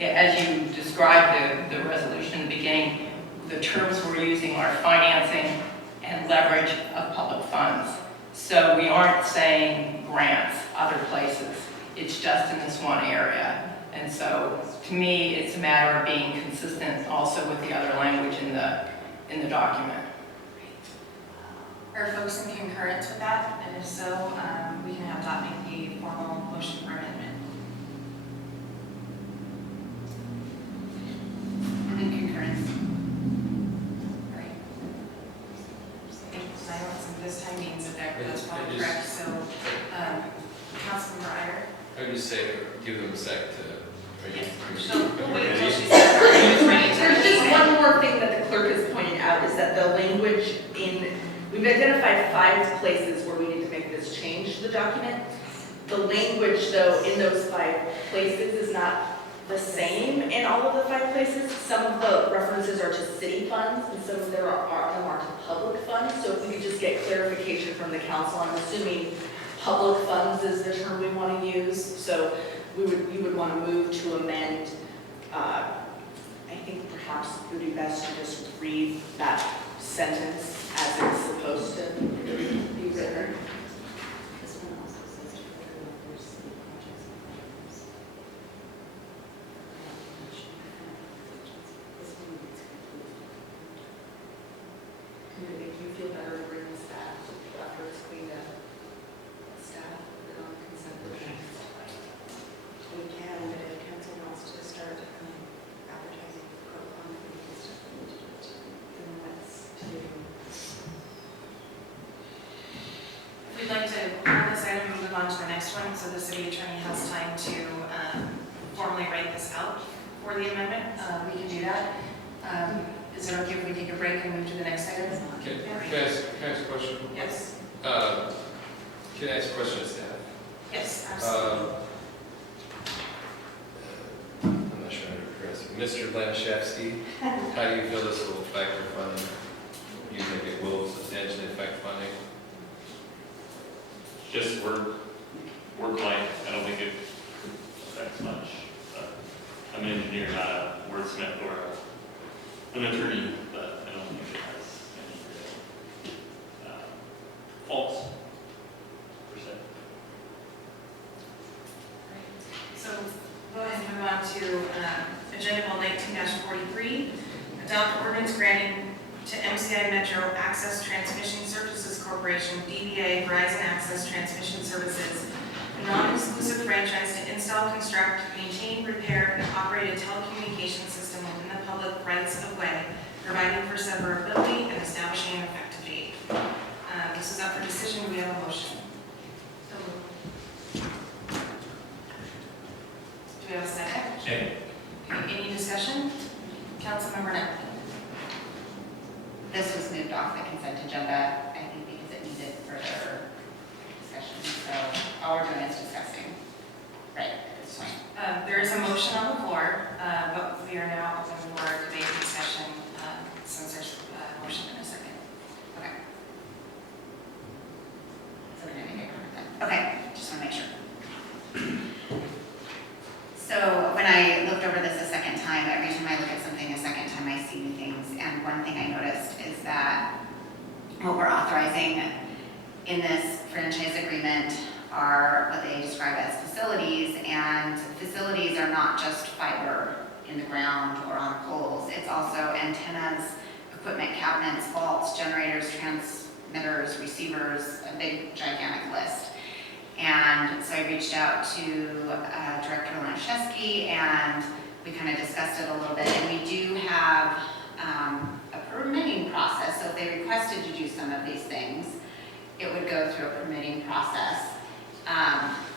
as you described the resolution in the beginning, the terms we're using are financing and leverage of public funds. So we aren't saying grants other places. It's just in this one area. And so to me, it's a matter of being consistent also with the other language in the document. Are folks in concurrence with that? And if so, we can have that make a formal motion for amendment. In concurrence. All right. I think silence at this time means that that's probably correct. So, Councilmember Iyer? I would just say, give them a sec to. So we'll wait until she's ready. There's just one more thing that the clerk is pointing out, is that the language we've identified 5 places where we need to make this change to the document. The language, though, in those 5 places is not the same in all of the 5 places. Some of the references are to city funds, and some of them are to public funds. So if we could just get clarification from the council, I'm assuming public funds is the term we want to use. So you would want to move to amend, I think perhaps it would be best to just read that sentence as it's supposed to be written. This one also says to further leverage city projects and programs. This one needs complete. If you feel better, bring the staff after it's cleaned up. Staff, put it on consent agenda. We can, but if council wants to start advertising for fund and stuff, we need to do it. Then that's to do. We'd like to hold this item and move on to the next one, so the city attorney has time to formally write this out for the amendment. We can do that. Is it okay if we take a break and move to the next item? Can I ask a question? Yes. Can I ask a question of staff? Yes, absolutely. I'm not sure how to address it. Mr. Blanchevsky, how do you feel this will affect our funding? Do you think it will substantially affect funding? Just word blank, I don't think it affects much. I'm an engineer, not a wordsmith or an attorney, but I don't think it has any real faults, per se. So go ahead and move on to Agenda Bill 19-43, adopt ordinance granting to MCI Metro Access Transmission Services Corporation, DBA Verizon Access Transmission Services, a non-exclusive franchise to install, construct, maintain, repair, and operate a telecommunications system within the public rights of way, providing for severability and establishing an effective date. This is up for decision. Do we have a motion? Do we have a second? Second. Okay, any discussion? Councilmember Knapp. This was moved off the consent agenda, I think because it needed further discussion, so all we're doing is discussing. Right, that's fine. There is a motion on the floor, but we are now open for debate and discussion, since there's a motion in a second. Okay. So we're gonna make it perfect then. Okay, just want to make sure. So when I looked over this a second time, every time I look at something a second time, I see new things. And one thing I noticed is that what we're authorizing in this franchise agreement are what they describe as facilities, and facilities are not just fiber in the ground or on poles. It's also antennas, equipment cabinets, vaults, generators, transmitters, receivers, a big gigantic list. And so I reached out to Director Lanashevsky, and we kind of discussed it a little bit. And we do have a permitting process. So if they requested to do some of these things, it would go through a permitting process.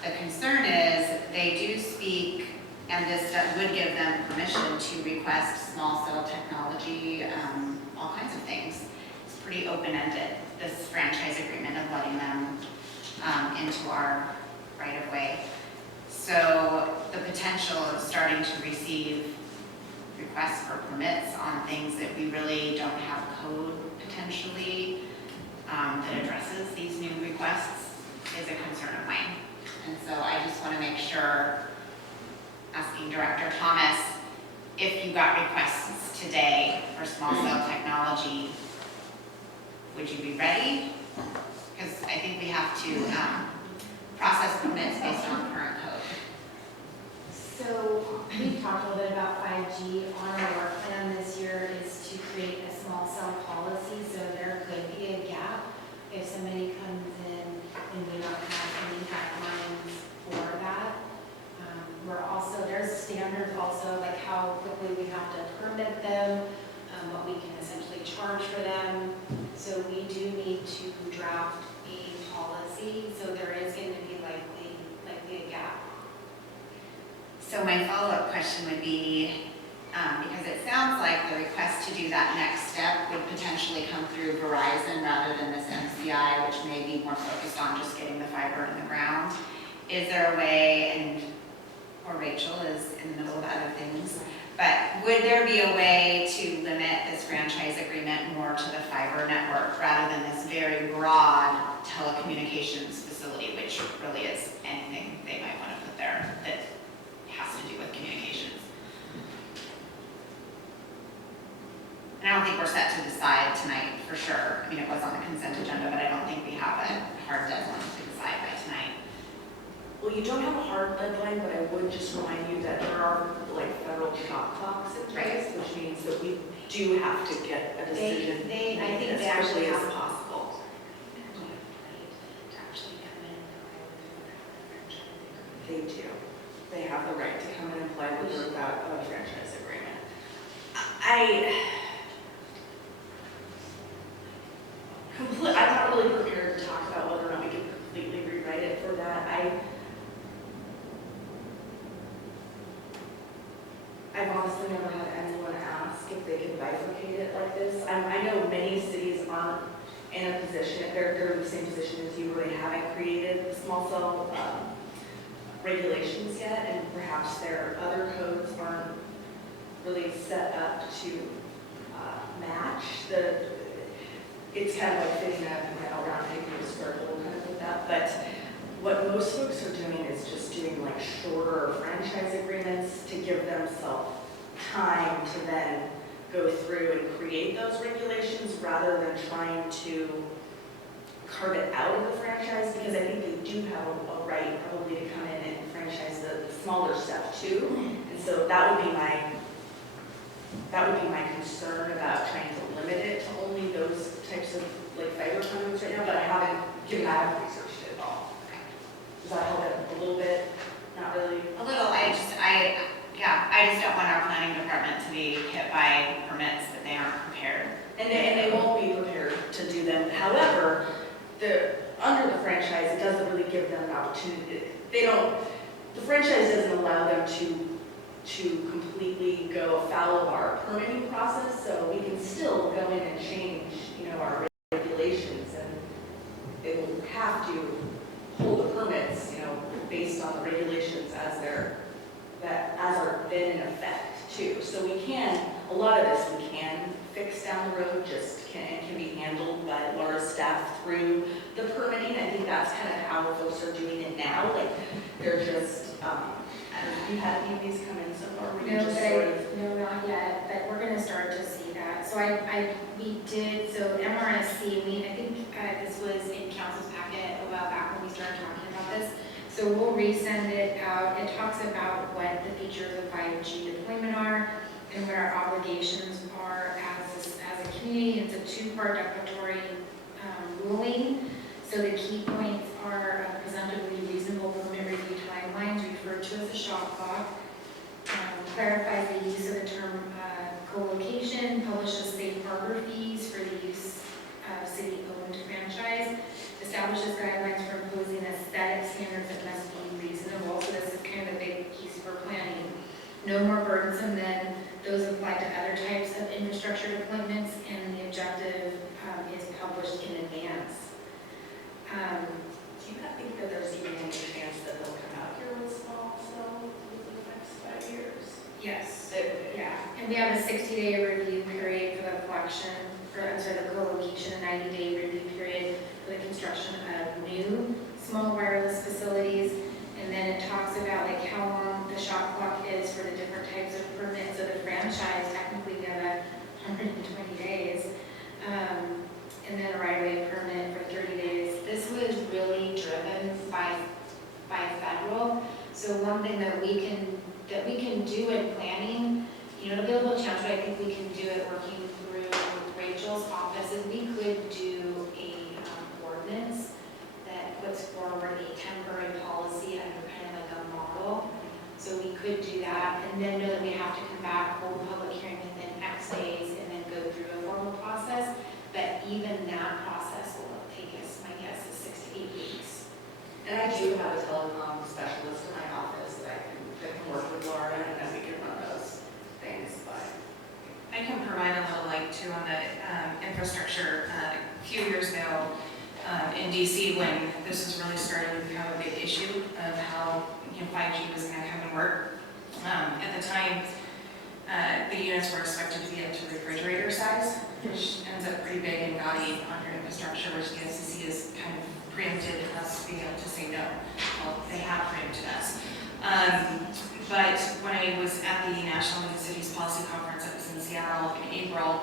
The concern is they do speak, and this would give them permission to request small cell technology, all kinds of things. It's pretty open-ended, this franchise agreement of letting them into our right-of-way. So the potential of starting to receive requests for permits on things that we really don't have code potentially that addresses these new requests is a concern of mine. And so I just want to make sure, asking Director Thomas, if you got requests today for small cell technology, would you be ready? Because I think we have to process permits based on current code. So we've talked a little bit about 5G. On our work plan this year is to create a small cell policy, so there could be a gap if somebody comes in and we don't have any guidelines for that. We're also, there's standards also, like how quickly we have to permit them, what we can essentially charge for them. So we do need to draft a policy, so there is going to be likely a gap. So my follow-up question would be, because it sounds like the request to do that next step would potentially come through Verizon rather than this MCI, which may be more focused on just getting the fiber in the ground. Is there a way, and or Rachel is in the middle of other things, but would there be a way to limit this franchise agreement more to the fiber network rather than this very broad telecommunications facility, which really is anything they might want to put there that has to do with communications? And I don't think we're set to decide tonight for sure. I mean, it was on the consent agenda, but I don't think we have a hard deadline to decide by tonight. Well, you don't have a hard deadline, but I would just remind you that there are like federal shot clocks in place, which means that we do have to get a decision I think as they actually quickly as have possible. to actually come in They do. They have the right to come in and play with or without a franchise agreement. I'm not really prepared to talk about whether or not we can completely rewrite it for that. I've honestly never had anyone ask if they can bifurcate it like this. I know many cities aren't in a position, they're in the same position as you, where they haven't created the small cell regulations yet, and perhaps their other codes aren't really set up to match it's kind of like fitting a round peg in a square hole kind of with that. But what most folks are doing is just doing like shorter franchise agreements to give themselves time to then go through and create those regulations rather than trying to carve it out of the franchise, because I think they do have a right probably to come in and franchise the smaller stuff too. And so that would be my concern about trying to limit it to only those types of like fiber conduits right now, but I haven't researched it at all. Does that help it a little bit? Not really? A little. I just don't want our planning department to be hit by permits that they aren't prepared. And they won't be prepared to do them. However, under the franchise, it doesn't really give them an opportunity. The franchise doesn't allow them to completely go afoul of our permitting process, so we can still go in and change, our regulations, and they will have to hold the permits, based on the regulations as are been in effect too. So we can, a lot of this we can fix down the road, can be handled by Laura's staff through the permitting. I think that's kind of how folks are doing it now, like they're just, I don't know, have you had any of these come in so far? Were you No, just but sort of- no, not yet, but we're gonna start to see that. So so MRSC, I think this was in council's packet a while back when we started talking about this. So we'll resend it out. It talks about what the features of 5G deployment are and what our obligations are as a community. It's a two-part declaratory ruling. So the key points are presumptively reasonable permit review timelines, referred to as a shot clock, clarifies the use of the term co-location, publishes safe harbor fees for the use of city-owned franchise, establishes guidelines for imposing aesthetic standards that must be reasonable. So this is kind of a big piece for planning. No more burdensome than those applied to other types of infrastructure deployments, and the objective is published in advance. Do you not think that there's even any chance that they'll come out here with small cell within the next 5 years? Yes. It- Yeah, and we have a 60-day review period for the collection, the co-location, a 90-day review period for the construction of new small wireless facilities. And then it talks about like how long the shot clock is for the different types of permits. So the franchise, technically we have 120 days. And then a right-of-way permit for 30 days. This was really driven by federal. So one thing that we can do in planning, it'll be a little challenge, but I think we can do it working through Rachel's office, is we could do a ordinance that puts forward a temporary policy under kind of like a model. So we could do that, and then know that we have to come back, hold a public hearing within X days, and then go through a formal process. But even that process will take us, my guess is 6 to 8 weeks. And I do have a telecom specialist in my office that can work with Laura, and then we can run those things by. I can provide a little light too on the infrastructure. A few years ago in DC, when this was really starting to become a big issue of how 5G was going to come and work. At the time, the units were expected to be up to refrigerator size, which ends up pretty big and gaudy on your infrastructure, which the FCC has kind of preempted us being able to say no. Well, they have preempted us. But when I was at the National League of Cities Policy Conference that was in Seattle in April,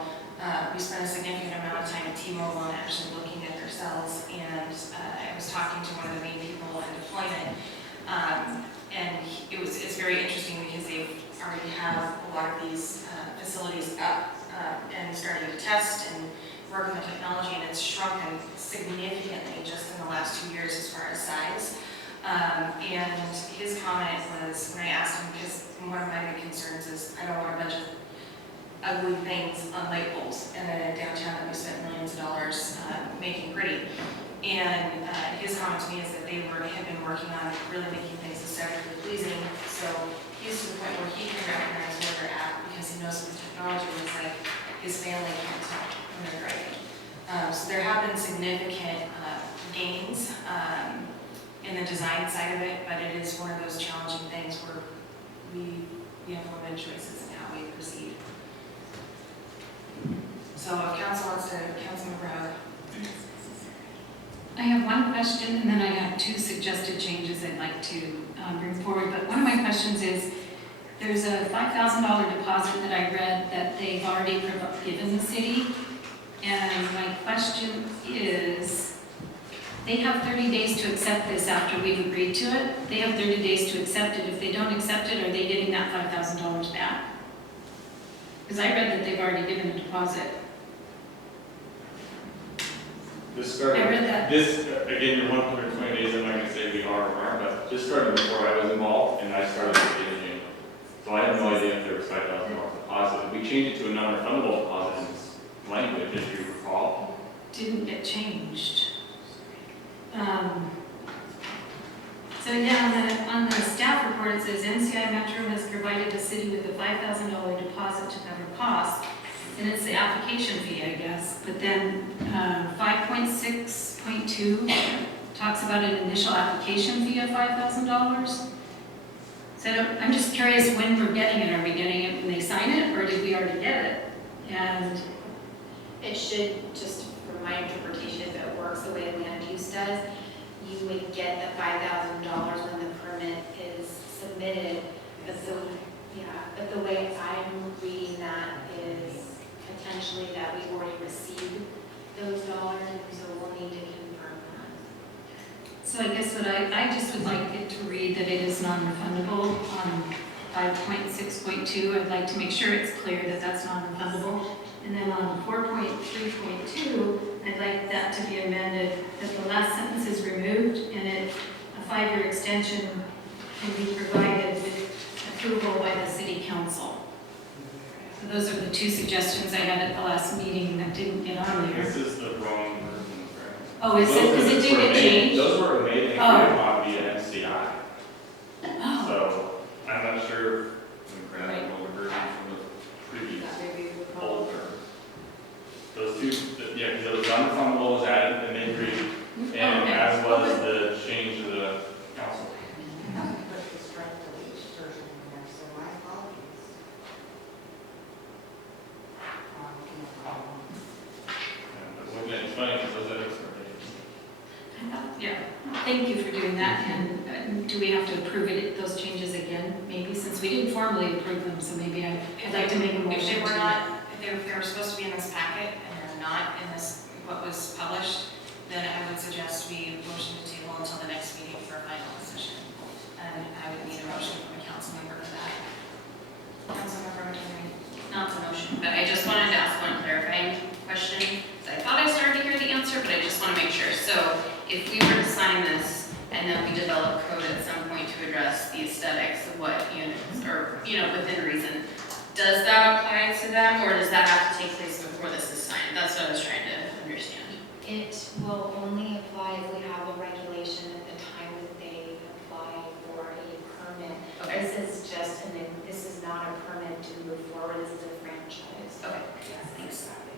we spent a significant amount of time at T-Mobile and actually looking at their cells, and I was talking to one of the main people in deployment, and it's very interesting because they already have a lot of these facilities up and starting to test and work on the technology, and it's shrunken significantly just in the last 2 years as far as size. And his comment was, when I asked him, because one of my big concerns is I don't want a bunch of ugly things on light poles in a downtown that we spent millions of dollars making pretty. And his comment to me is that they have been working on really making things aesthetically pleasing. So he's to the point where he can recognize where they're at because he knows what the technology looks like. His family can't tell when they're driving. So there have been significant gains in the design side of it, but it is one of those challenging things where we have limited choices in how we proceed. So if council wants to, Councilmember Howard. I have one question, and then I have 2 suggested changes I'd like to bring forward. But one of my questions is, there's a $5,000 deposit that I read that they've already given the city. And my question is, they have 30 days to accept this after we've agreed to it. They have 30 days to accept it. If they don't accept it, are they getting that $5,000 back? Because I read that they've already given a deposit. This started, I read that. this, again, your 120 days, I'm not going to say we are or aren't, but this started before I was involved, and I started at the end of June. So I have no idea if there was $5,000 deposit. We changed it to a non-refundable deposit in this language, if you recall. Didn't get changed. So yeah, on the staff report, it says NCI Metro has provided the city with a $5,000 deposit to cover costs, and it's the application fee, I guess. But then 5.6.2 talks about an initial application fee of $5,000. So I'm just curious when we're getting it. Are we getting it when they sign it, or did we already get it? And It should, just from my interpretation, if it works the way land use does, you would get the $5,000 when the permit is submitted. But the way I'm reading that is potentially that we've already received those dollars, and so we'll need to confirm that. so I guess what I just would like it to read that it is non-refundable on 5.6.2. I'd like to make sure it's clear that that's non-refundable. And then on 4.3.2, I'd like that to be amended, that the last sentence is removed and a 5-year extension can be provided with approval by the city council. So those are the two suggestions I had at the last meeting that didn't get on there. This is the wrong version, right? Oh, is it did get changed? Those were made in Grandma via MCI. Oh, So I'm not sure if we printed an older version from the previous old term. Those two, yeah, because it was non-refundable was added and then agreed, and Okay. as was the change to the council. Put the strike deletion version in there, so my apologies. But it's funny because those edits are made. yeah. Thank you for doing that. And do we have to approve it, those changes again, maybe, since we didn't formally approve them, so maybe I'd like to make a motion. If they were to- not, if they were supposed to be in this packet and they're not in this, what was published, then I would suggest we motion to table until the next meeting for a final decision. And I would need a motion from a council member for that. Councilmember McHenry. Not the motion, but I just wanted to ask one clarifying question. 'Cause I thought I started to hear the answer, but I just want to make sure. So if we were to sign this and then we develop code at some point to address the aesthetics of what units, or, within reason, does that apply to them, or does that have to take place before this is signed? That's what I was trying to understand. It will only apply if we have a regulation at the time that they apply for a permit. Okay. This is not a permit to move forward, this is a franchise. Okay. Yes, Thanks. exactly.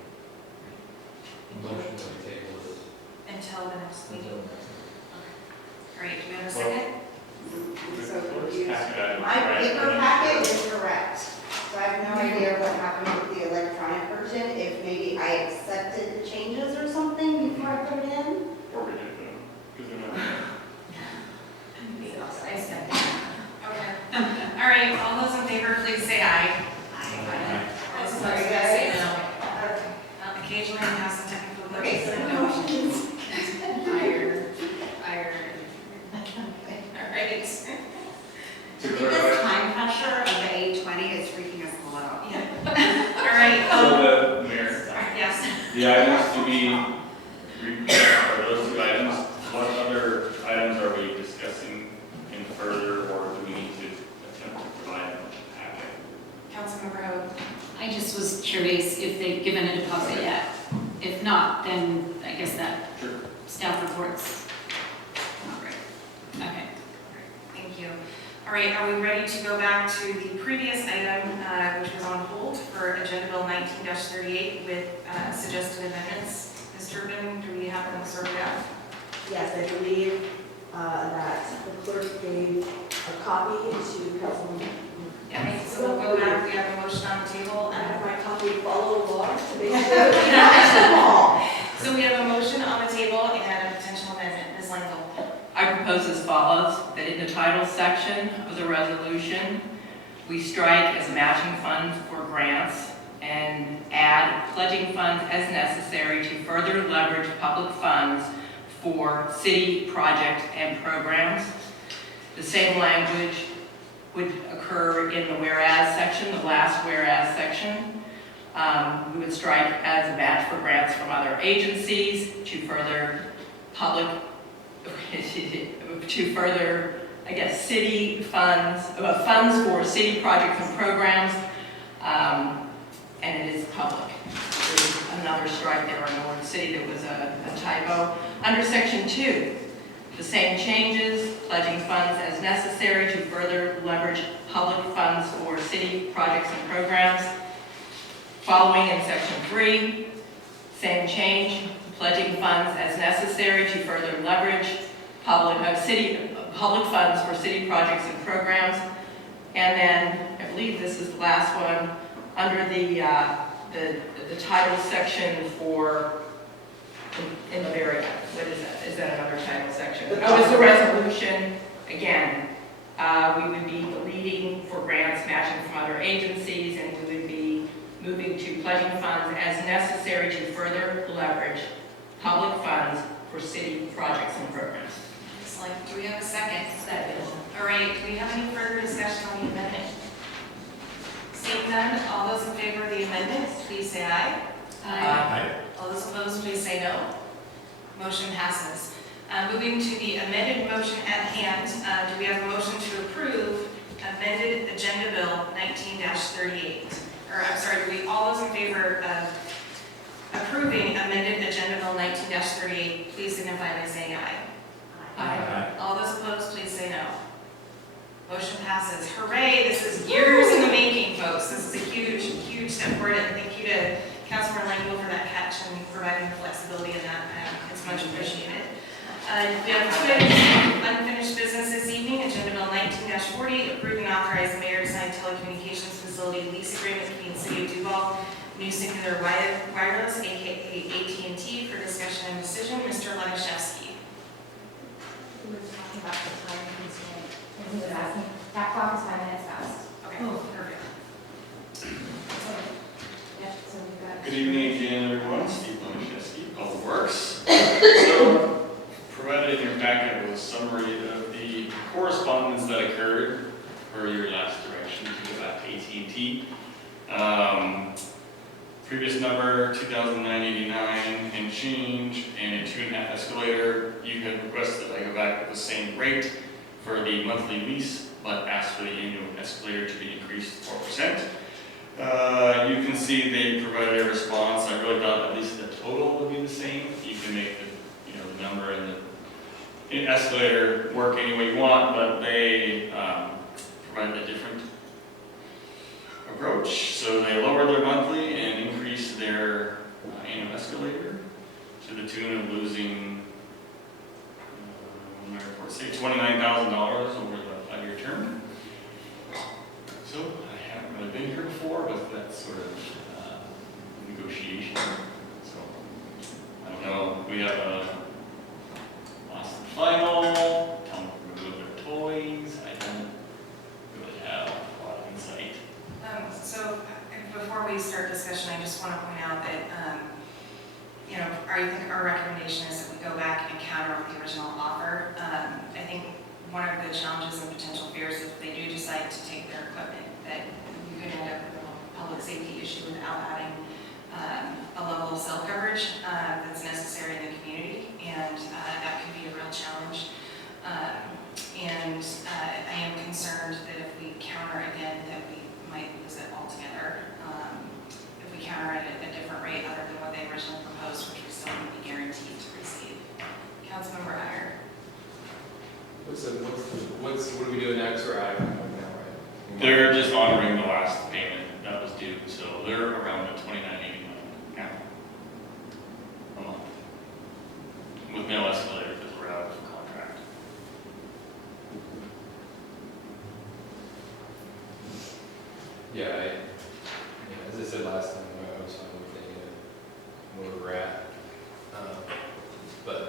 Motion to table this. Until the next meeting. Until next. All right, do we have a second? So Where's confused. packet items, My right? paper packet is correct, so I have no idea what happened with the electronic version, if maybe I accepted the changes or something before I put it in. Or we did them, because they're not. I second. Okay. All right, all those in favor, please say aye. Aye. Those opposed, Sorry, please guys. say no. Okay. Occasionally, we have some technical glitches. Okay, so no motions. Iron. All right. To This clarify, time pressure of the 8:20 is freaking us all out. Yeah. All right, so the mayor, yes. the items to be, are those two items. What other items are we discussing in further, or do we need to attempt to provide a packet? Councilmember Hope. I just was curious if they've given a deposit yet. If not, then I guess that Sure. staff report's not right. Okay. Thank you. All right, are we ready to go back to the previous item, which was on hold for Agenda Bill 19-38 with suggested amendments? Ms. Turbin, do we have them sorted out? Yes, I believe that the clerk gave a copy to Councilman. Yeah, so we'll go back, we have a motion on the table. I have my copy follow along to make sure that we all. So we have a motion on the table and a potential amendment. Ms. Lingle. I propose as follows, that in the title section of the resolution, we strike as matching funds for grants and add pledging funds as necessary to further leverage public funds for city projects and programs. The same language would occur in the whereas section, the last whereas section. We would strike as a match for grants from other agencies to further city funds, funds for city projects and programs, and it is public. There's another strike there on the word city that was a typo. Under section 2, the same changes, pledging funds as necessary to further leverage public funds for city projects and programs. Following in section 3, same change, pledging funds as necessary to further leverage public funds for city projects and programs. And then, I believe this is the last one, under the title section for, in the very, what is that? Is that another title section? Oh, it's the resolution. Again, we would be deleting for grants matching from other agencies, and we would be moving to pledging funds as necessary to further leverage public funds for city projects and programs. Excellent. Do we have a second? Second. All right, do we have any further discussion on the amendment? Seeing none, all those in favor of the amendment, please say aye. Aye. All those opposed, please say no. Motion passes. Moving to the amended motion at hand, do we have a motion to approve amended Agenda Bill 19-38? Or, I'm sorry, do we, all those in favor of approving amended Agenda Bill 19-38, please signify by saying aye. Aye. All those opposed, please say no. Motion passes. Hooray, this is years in the making, folks. This is a huge, huge step forward, and thank you to Councilmember Langell for that catch and providing the flexibility in that. It's much appreciated. We have 2 items of unfinished business this evening. Agenda Bill 19-40, approve and authorize the mayor to sign telecommunications facility lease agreement between City of Duval, New Singular Wireless, aka AT&T, for discussion and decision. Mr. Lenishevsky. We were talking about the time constraint, and he was asking, that clock is 5 minutes past. Okay, perfect. Yep, so we've got. Good evening again, everyone. Steve Lenishevsky, Public Works. So, provided in your packet was a summary of the correspondence that occurred per your last direction to go back to AT&T. Previous number, 2,989 and change, and a 2.5 escalator. You had requested I go back with the same rate for the monthly lease, but asked for the annual escalator to be increased 4%. You can see they provided a response. I really thought at least the total would be the same. You can make the number and the escalator work any way you want, but they provided a different approach. So they lowered their monthly and increased their annual escalator to the tune of losing, what did my report say, $29,000 over the 5-year term. So I haven't really been here before with that sort of negotiation. So I don't know. We have a last and final. Tell them to remove their toys. I don't really have a lot of insight. So before we start discussion, I just want to point out that, I think our recommendation is that we go back and counter with the original offer. I think one of the challenges and potential fears if they do decide to take their equipment, that we could end up with a public safety issue without having a level of cell coverage that's necessary in the community, and that could be a real challenge. And I am concerned that if we counter again, that we might lose it altogether. If we counter it at a different rate other than what they originally proposed, which we still need to be guaranteed to receive. Councilmember Iyer. What are we doing next, or I don't know now, right? They're just honoring the last payment that was due, so they're around the $29.89 now a month with no escalator because we're out of contract. Yeah, as I said last time, I was fine with where we're at. But I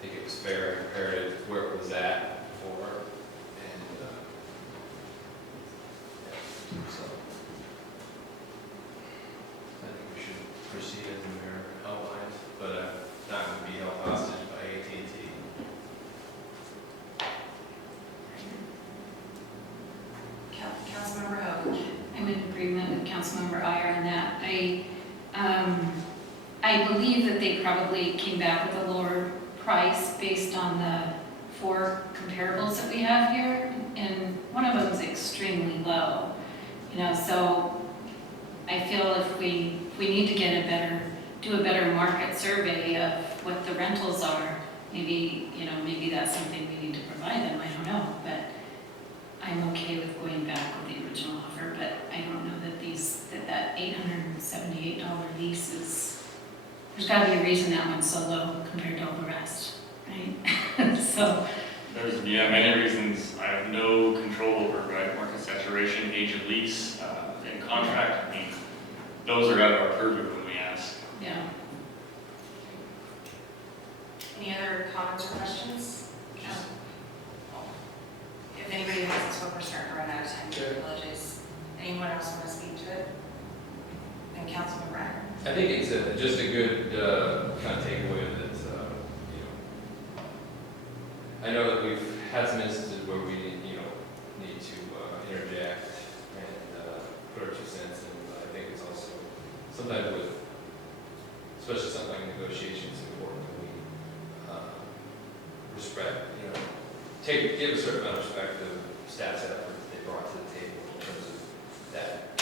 think it was fair and comparative to where it was at before. And so I think we should proceed as the mayor outlined, but not going to be held hostage by AT&T. Councilmember Hope. I'm in agreement with Councilmember Iyer on that. I believe that they probably came back with a lower price based on the 4 comparables that we have here, and one of them is extremely low. So I feel if we need to do a better market survey of what the rentals are, maybe that's something we need to provide them. I don't know, but I'm okay with going back with the original offer, but I don't know that that $878 lease is, there's got to be a reason that one's so low compared to all the rest, right? So, There's, many reasons I have no control over, right? Market saturation, age of lease, and contract. I mean, those are out of our purview when we ask. yeah. Any other comments or questions? If anybody hasn't spoken, we're starting to run out of time. I apologize. Anyone else want to speak to it? And Councilman Brenner. I think it's just a good kind of takeaway that, I know that we've had some instances where we, need to interject and put our 2 cents in, but I think it's also, sometimes with, especially something like negotiations, it's important that we respect, give a certain amount of respect to staff's effort that they brought to the table in terms of that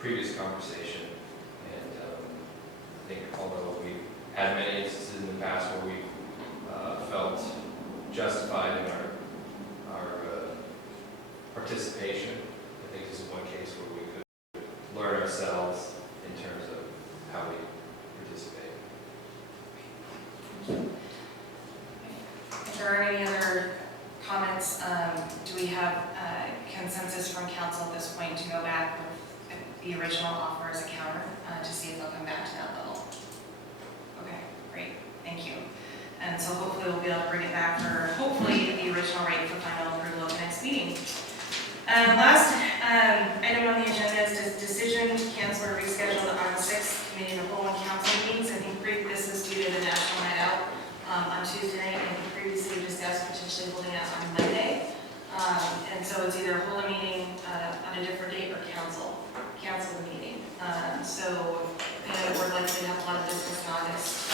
previous conversation. And I think although we've had many instances in the past where we've felt justified in our participation, I think this is one case where we could learn ourselves in terms of how we participate. If there are any other comments, do we have consensus from council at this point to go back with the original offer as a counter to see if they'll come back to that level? Okay, great, thank you. And so hopefully we'll be able to bring it back for hopefully the original rate for final approval at the next meeting. Last item on the agenda is decision to cancel or reschedule the August 6th committee of the whole and council meetings. I think this is due to the National Night Out on Tuesday night, and I think previously we discussed potentially holding it on Monday. And so it's either hold a meeting on a different date or cancel the meeting. So we're likely to have a lot of business in August.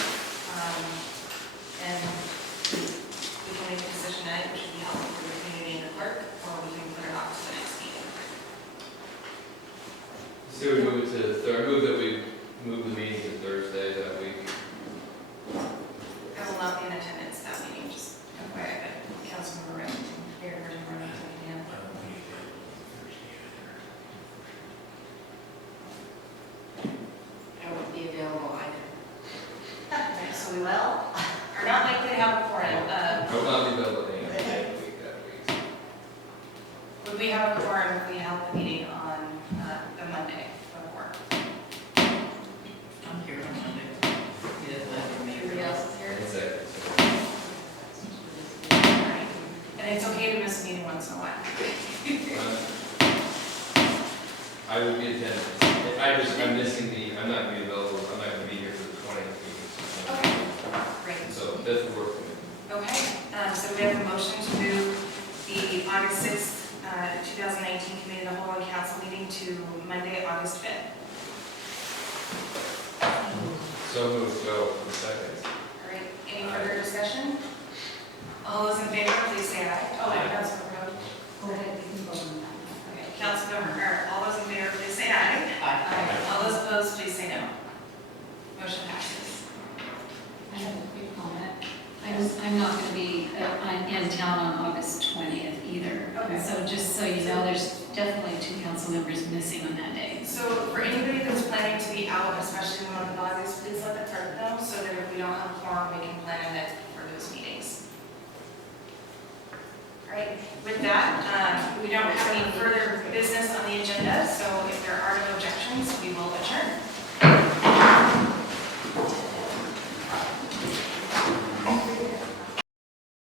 And we can make a decision tonight, which would be helpful for the community and the clerk, or we can put it off to the next meeting. So we move that we move the meeting to Thursday that week. I will not be in attendance at that meeting, just FYI, but Councilmember Remington, Mayor Virgin Remington, yeah. I won't be available either. Okay, so we will, are not likely to have a quorum. I will not be available any other week that week. Would we have a quorum if we held the meeting on the Monday before? I'm here on Monday. Everybody else is here? Exactly. Alright. And it's okay to miss a meeting once in a while. I will be attending. I'm not going to be available, I'm not going to be here for the 20th meeting. Okay, great. So that's the work for me. Okay, so we have a motion to move the August 6th, 2019 Committee of the Whole and Council meeting to Monday, August 5th. So moved, go for seconds. All right, any further discussion? All those in favor, please say aye. Oh, wait, Councilmember Rowe. Go ahead, you can vote on that. Okay, Councilmember, all those in favor, please say aye. Aye. All those opposed, please say no. Motion passes. I have a quick comment. I'm not going to be in town on August 20th either. Okay. So just so you know, there's definitely 2 council members missing on that day. So for anybody that's planning to be out, especially in the month of August, please let the clerk know so that if we don't have a quorum, we can plan ahead for those meetings. All right, with that, we don't have any further business on the agenda, so if there are no objections, we will adjourn.